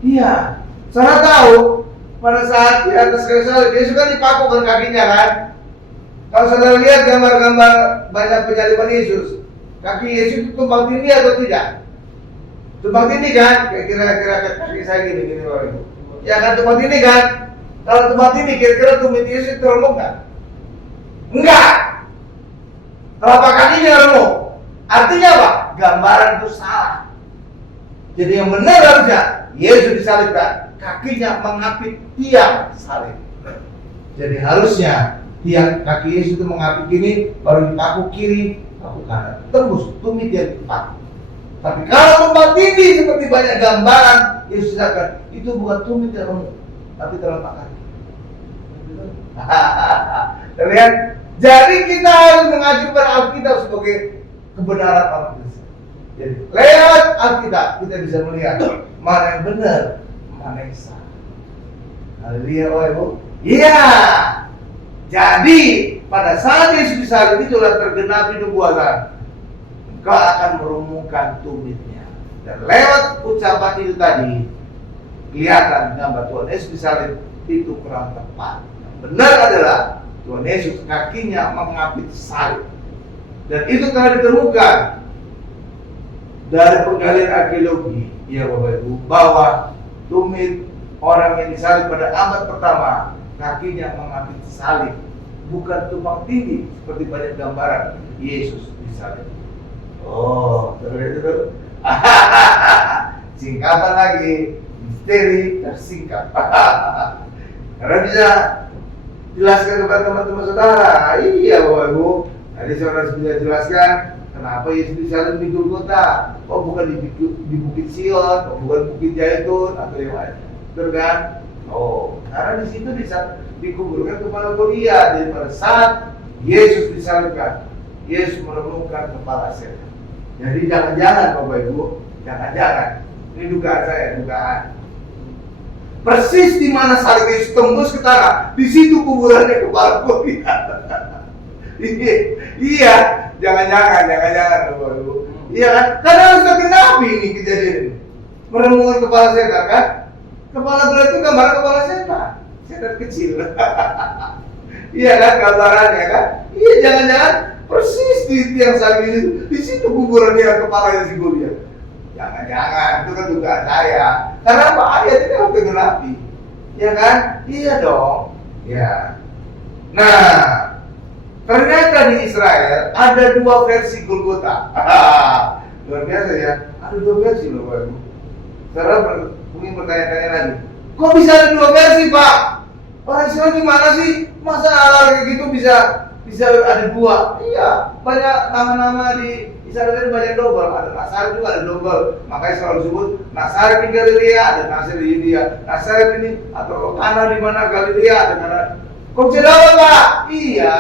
Iya, saudara tahu pada saat di atas kayu salib Yesus kan dipakukan kakinya kan. Kalau saudara lihat gambar-gambar banyak penyaliban Yesus, kaki Yesus itu tumpang tindih atau tidak? Tumpang tindih kan? Kira-kira kaki saya gini Bapak Ibu. Ya kan tumpang tindih kan? Kalau tumpang tindih kira-kira tumit Yesus itu remuk kan? Enggak. Telapak kakinya remuk. Artinya apa? Gambaran itu salah. Jadi yang benar harusnya Yesus disalibkan, kakinya mengapit tiang salib. Jadi harusnya tiang kaki Yesus itu mengapit kiri, baru dipaku kiri, paku kanan, tembus tumit yang dipaku. Tapi kalau tumpang tindih seperti banyak gambaran Yesus akan, itu bukan tumit yang remuk, tapi telapak kaki. Terlihat? Jadi kita harus mengacu pada Alkitab sebagai kebenaran Alkitab. Jadi lewat Alkitab kita bisa melihat mana yang benar, mana yang salah. Haleluya, Bapak Ibu. Iya. Jadi pada saat Yesus disalib itulah tergenapi nubuatan. Engkau akan merumungkan tumitnya. Dan lewat ucapan itu tadi kelihatan gambar Tuhan Yesus disalib itu kurang tepat. Yang benar adalah Tuhan Yesus kakinya mengapit salib. Dan itu telah ditemukan dari penggalian arkeologi, ya Bapak Ibu, bahwa tumit orang yang disalib pada abad pertama kakinya mengapit salib, bukan tumpang tindih seperti banyak gambaran Yesus disalib. Oh, terlihat itu. Singkatan lagi, misteri tersingkap. Karena bisa jelaskan kepada teman-teman saudara. Iya Bapak Ibu, tadi saudara bisa jelaskan kenapa Yesus disalib di Golgota. Oh, bukan di Bukit Sion, oh, bukan Bukit Zaitun atau yang lain. Betul kan? Oh, karena di situ dikuburkan kepala Goliat. Jadi pada saat Yesus disalibkan, Yesus meremukkan kepala setan. Jadi jangan-jangan Bapak Ibu, jangan-jangan. Ini dugaan saya, dugaan. Persis di mana salib Yesus tembus ke tanah, di situ kuburannya kepala Goliat. Iya, jangan-jangan Bapak Ibu. Iya kan? Karena harus tergenapi ini kejadian ini. Meremukkan kepala setan kan? Kepala Goliat itu gambar kepala setan kecil. Iya kan gambarannya kan? Iya, jangan-jangan persis di tiang salib itu, di situ kuburannya kepala si Goliat. Jangan-jangan itu kan dugaan saya. Karena apa? Ayat ini harus tergenapi. Ya kan? Iya dong. Ya. Nah, ternyata di Israel ada dua versi Golgota. Luar biasa ya. Ada dua versi loh Bapak Ibu. Saudara mungkin bertanya-tanya lagi, kok bisa ada dua versi Pak? Orang Israel gimana sih? Masa hal kayak gitu bisa ada dua? Iya, banyak nama-nama di Israel itu banyak double. Ada Nasar juga ada double. Makanya selalu disebut Nasar di Galilea, ada Nasar di India. Nasar ini atau Kana di mana Galilea, ada Kana. Kok bisa double Pak? Iya,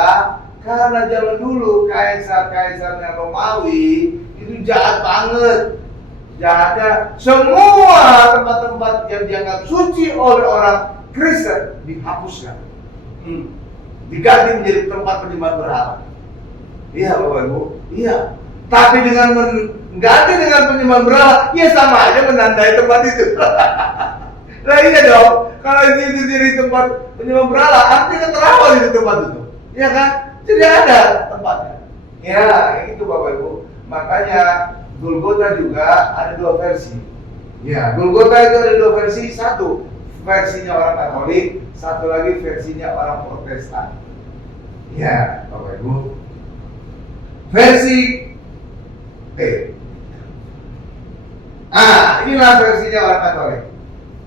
karena zaman dulu kaisar-kaisarnya Romawi itu jahat banget. Jahatnya semua tempat-tempat yang dianggap suci oleh orang Kristen dihapuskan, diganti menjadi tempat penyembahan berhala. Iya Bapak Ibu, iya. Tapi dengan mengganti dengan penyembahan berhala, ya sama aja menandai tempat itu. Nah iya dong, kalau itu jadi tempat penyembahan berhala, artinya terawal di tempat itu, ya kan? Jadi ada tempatnya. Ya itu Bapak Ibu. Makanya Golgota juga ada dua versi. Ya, Golgota itu ada dua versi. Satu versinya orang Katolik, satu lagi versinya orang Protestan. Ya, Bapak Ibu. Versi inilah versinya orang Katolik.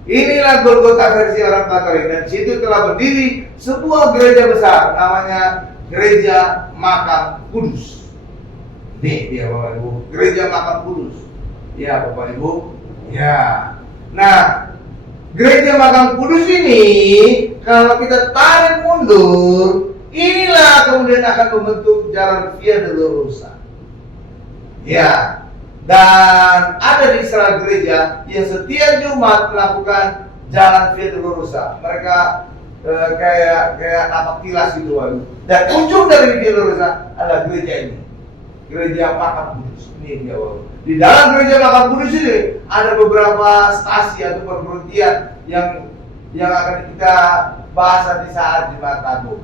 Inilah Golgota versi orang Katolik. Dan situ telah berdiri sebuah gereja besar, namanya Gereja Makam Kudus. Nih dia Bapak Ibu, Gereja Makam Kudus. Ya Bapak Ibu. Ya. Nah, Gereja Makam Kudus ini kalau kita tarik mundur, inilah kemudian akan membentuk jalan Via Dolorosa. Ya. Dan ada di Israel gereja yang setiap Jumat melakukan jalan Via Dolorosa. Mereka kayak napak tilas gitu. Dan ujung dari Via Dolorosa adalah gereja ini, gereja Makam Kudus. Ini dia. Di dalam gereja Makam Kudus ini ada beberapa stasi atau perberhentian yang akan kita bahas nanti saat Jumat Agung.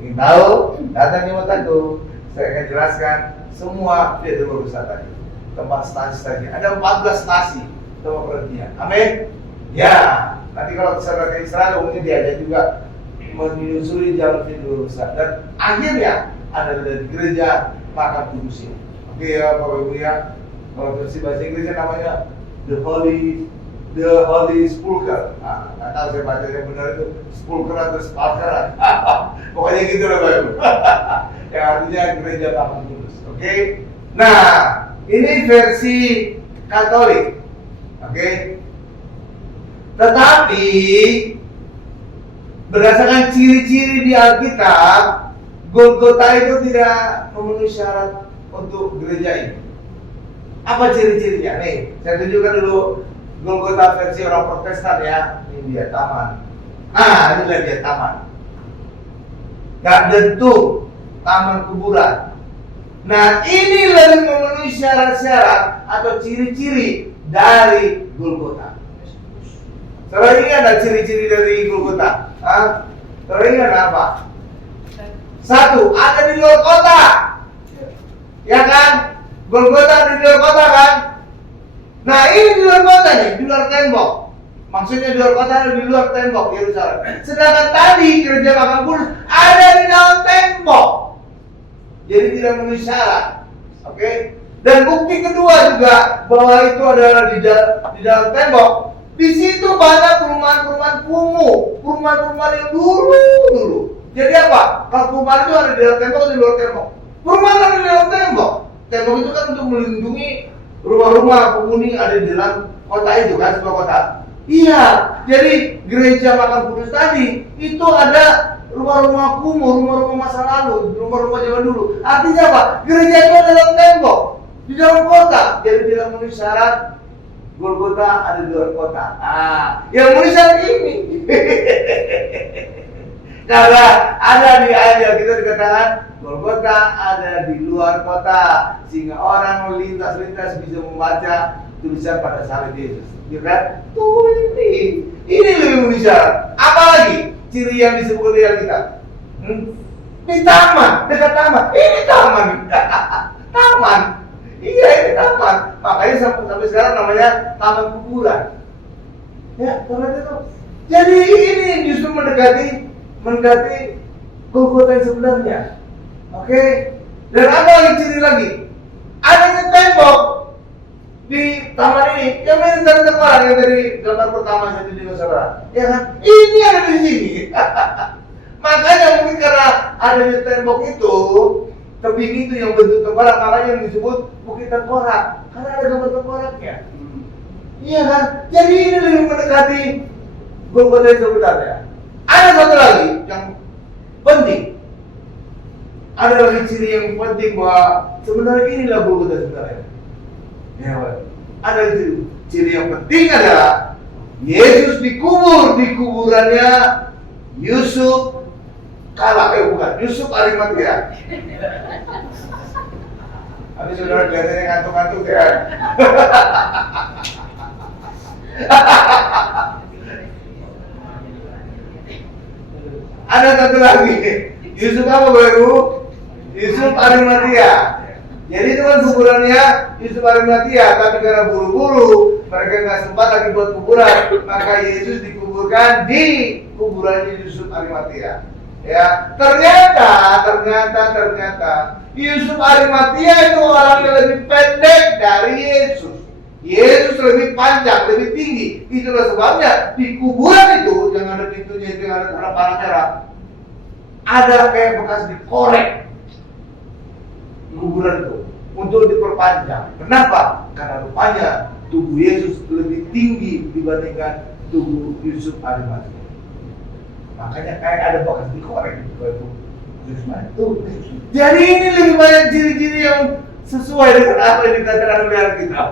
Ingin tahu? Datang Jumat Agung. Saya akan jelaskan semua Via Dolorosa tadi. Tempat stasi tadi. Ada 14 stasi tempat perhentian. Amin. Ya, nanti kalau saudara ke Israel mungkin diajak juga menyusuri jalan Via Dolorosa. Dan akhirnya ada dari gereja Makam Kudus ini. Oke ya Bapak Ibu ya. Kalau versi bahasa Inggrisnya namanya The Holy Sepulchre. Nggak tahu saya baca yang benar itu Sepulchre atau Sepulchre. Pokoknya gitu lah Bapak Ibu. Yang artinya gereja Makam Kudus. Oke. Nah, ini versi Katolik. Oke. Tetapi berdasarkan ciri-ciri di Alkitab, Golgota itu tidak memenuhi syarat untuk gereja ini. Apa ciri-cirinya? Nih, saya tunjukkan dulu Golgota versi orang Protestan ya. Ini dia taman. Inilah dia taman. Gak bentuk taman kuburan. Nah, ini lebih memenuhi syarat-syarat atau ciri-ciri dari Golgota. Saudara ingat ada ciri-ciri dari Golgota? Saudara ingat apa? Satu, ada di luar kota. Ya kan? Golgota di luar kota kan? Nah, ini di luar kota nih, di luar tembok. Maksudnya di luar kota ada di luar tembok Yerusalem. Sedangkan tadi gereja Makam Kudus ada di dalam tembok. Jadi tidak memenuhi syarat. Oke? Dan bukti kedua juga bahwa itu adalah di dalam tembok. Di situ banyak perumahan-perumahan kumuh, perumahan-perumahan yang dulu. Jadi apa? Kalau perumahan itu ada di dalam tembok atau di luar tembok? Perumahan ada di dalam tembok. Tembok itu kan untuk melindungi rumah-rumah penghuni ada di dalam kota itu kan, sebuah kota. Iya, jadi gereja Makam Kudus tadi itu ada rumah-rumah kumuh, rumah-rumah masa lalu, rumah-rumah zaman dulu. Artinya apa? Gereja itu ada dalam tembok, di dalam kota. Jadi tidak memenuhi syarat Golgota ada di luar kota. Yang memenuhi syarat ini. Karena ada di ayat kita dikatakan Golgota ada di luar kota, sehingga orang lintas-lintas bisa membaca tulisan pada salib Yesus. Ya kan? Tuh ini lebih memenuhi syarat. Apalagi ciri yang disebut oleh kita? Di taman, dekat taman. Ini taman. Taman. Iya, ini taman. Makanya sampai sekarang namanya taman kuburan. Ya, taman itu. Jadi ini justru mendekati Golgota yang sebenarnya. Oke. Dan ada lagi ciri lagi. Adanya tembok di taman ini yang mirip dari tengkorak yang dari gambar pertama saya tunjukkan saudara. Ya kan? Ini ada di sini. Makanya mungkin karena adanya tembok itu, tebing itu yang bentuk tengkorak, makanya yang disebut Bukit Tengkorak. Karena ada gambar tengkoraknya. Iya kan? Jadi ini lebih mendekati Golgota yang sebenarnya. Ada satu lagi yang penting. Ada lagi ciri yang penting bahwa sebenarnya inilah Golgota sebenarnya. Ya, ada ciri yang penting adalah Yesus dikubur di kuburannya Yusuf Yusuf Arimatea. Tapi saudara kelihatannya ngantuk-ngantuk ya. Ada satu lagi, Yusuf apa baru? Yusuf Arimatea. Jadi itu kan kuburannya Yusuf Arimatea, tapi karena buru-buru mereka nggak sempat lagi buat kuburan, maka Yesus dikuburkan di kuburannya Yusuf Arimatea. Ya, ternyata Yusuf Arimatea itu orang yang lebih pendek dari Yesus. Yesus lebih panjang, lebih tinggi. Itulah sebabnya di kuburan itu yang ada pintunya itu yang ada tanah panah merah, ada kayak bekas dikorek kuburan itu untuk diperpanjang. Kenapa? Karena rupanya tubuh Yesus lebih tinggi dibandingkan tubuh Yusuf Arimatea. Makanya kayak ada bekas dikorek gitu. Jadi ini lebih banyak ciri-ciri yang sesuai dengan apa yang dikatakan oleh Alkitab.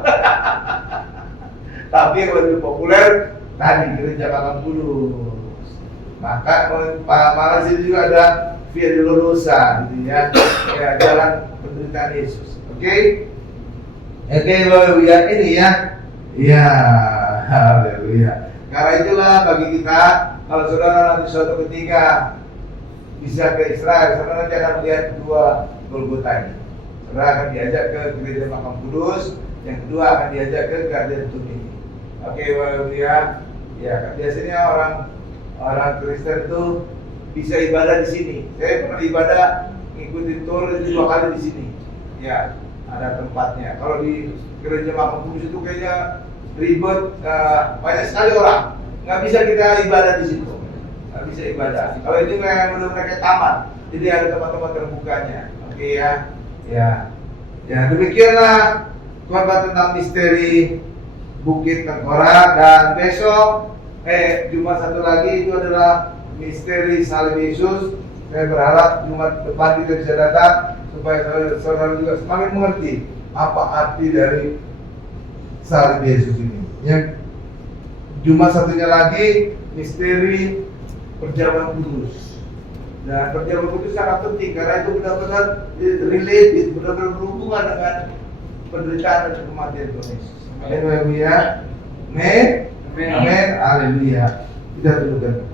Tapi yang lebih populer tadi gereja Makam Kudus. Maka malah sini juga ada Via Dolorosa, gitu ya, jalan penderitaan Yesus. Oke, haleluya ini ya, ya, haleluya. Karena itulah bagi kita, kalau saudara nanti suatu ketika bisa ke Israel, saudara nanti akan melihat kedua Golgota ini. Saudara akan diajak ke gereja Makam Kudus, yang kedua akan diajak ke Garden Tomb ini. Oke, haleluya. Ya, biasanya orang Kristen itu bisa ibadah di sini. Saya pernah ibadah ngikutin tur 2 kali di sini. Ya, ada tempatnya. Kalau di gereja Makam Kudus itu kayaknya ribet, banyak sekali orang. Nggak bisa kita ibadah di situ. Nggak bisa ibadah. Kalau ini memang benar-benar kayak taman. Jadi ada tempat-tempat terbukanya. Oke ya, ya demikianlah khotbah tentang misteri Bukit Tengkorak, dan besok Jumat satu lagi itu adalah misteri salib Yesus. Saya berharap Jumat depan kita bisa datang supaya saudara juga semakin mengerti apa arti dari salib Yesus ini. Yang Jumat satunya lagi misteri perjamuan kudus. Dan perjamuan kudus sangat penting karena itu benar-benar related, benar-benar berhubungan dengan penderitaan dan kematian Tuhan Yesus. Haleluya. Amin. Amin. Haleluya. Kita dudukkan.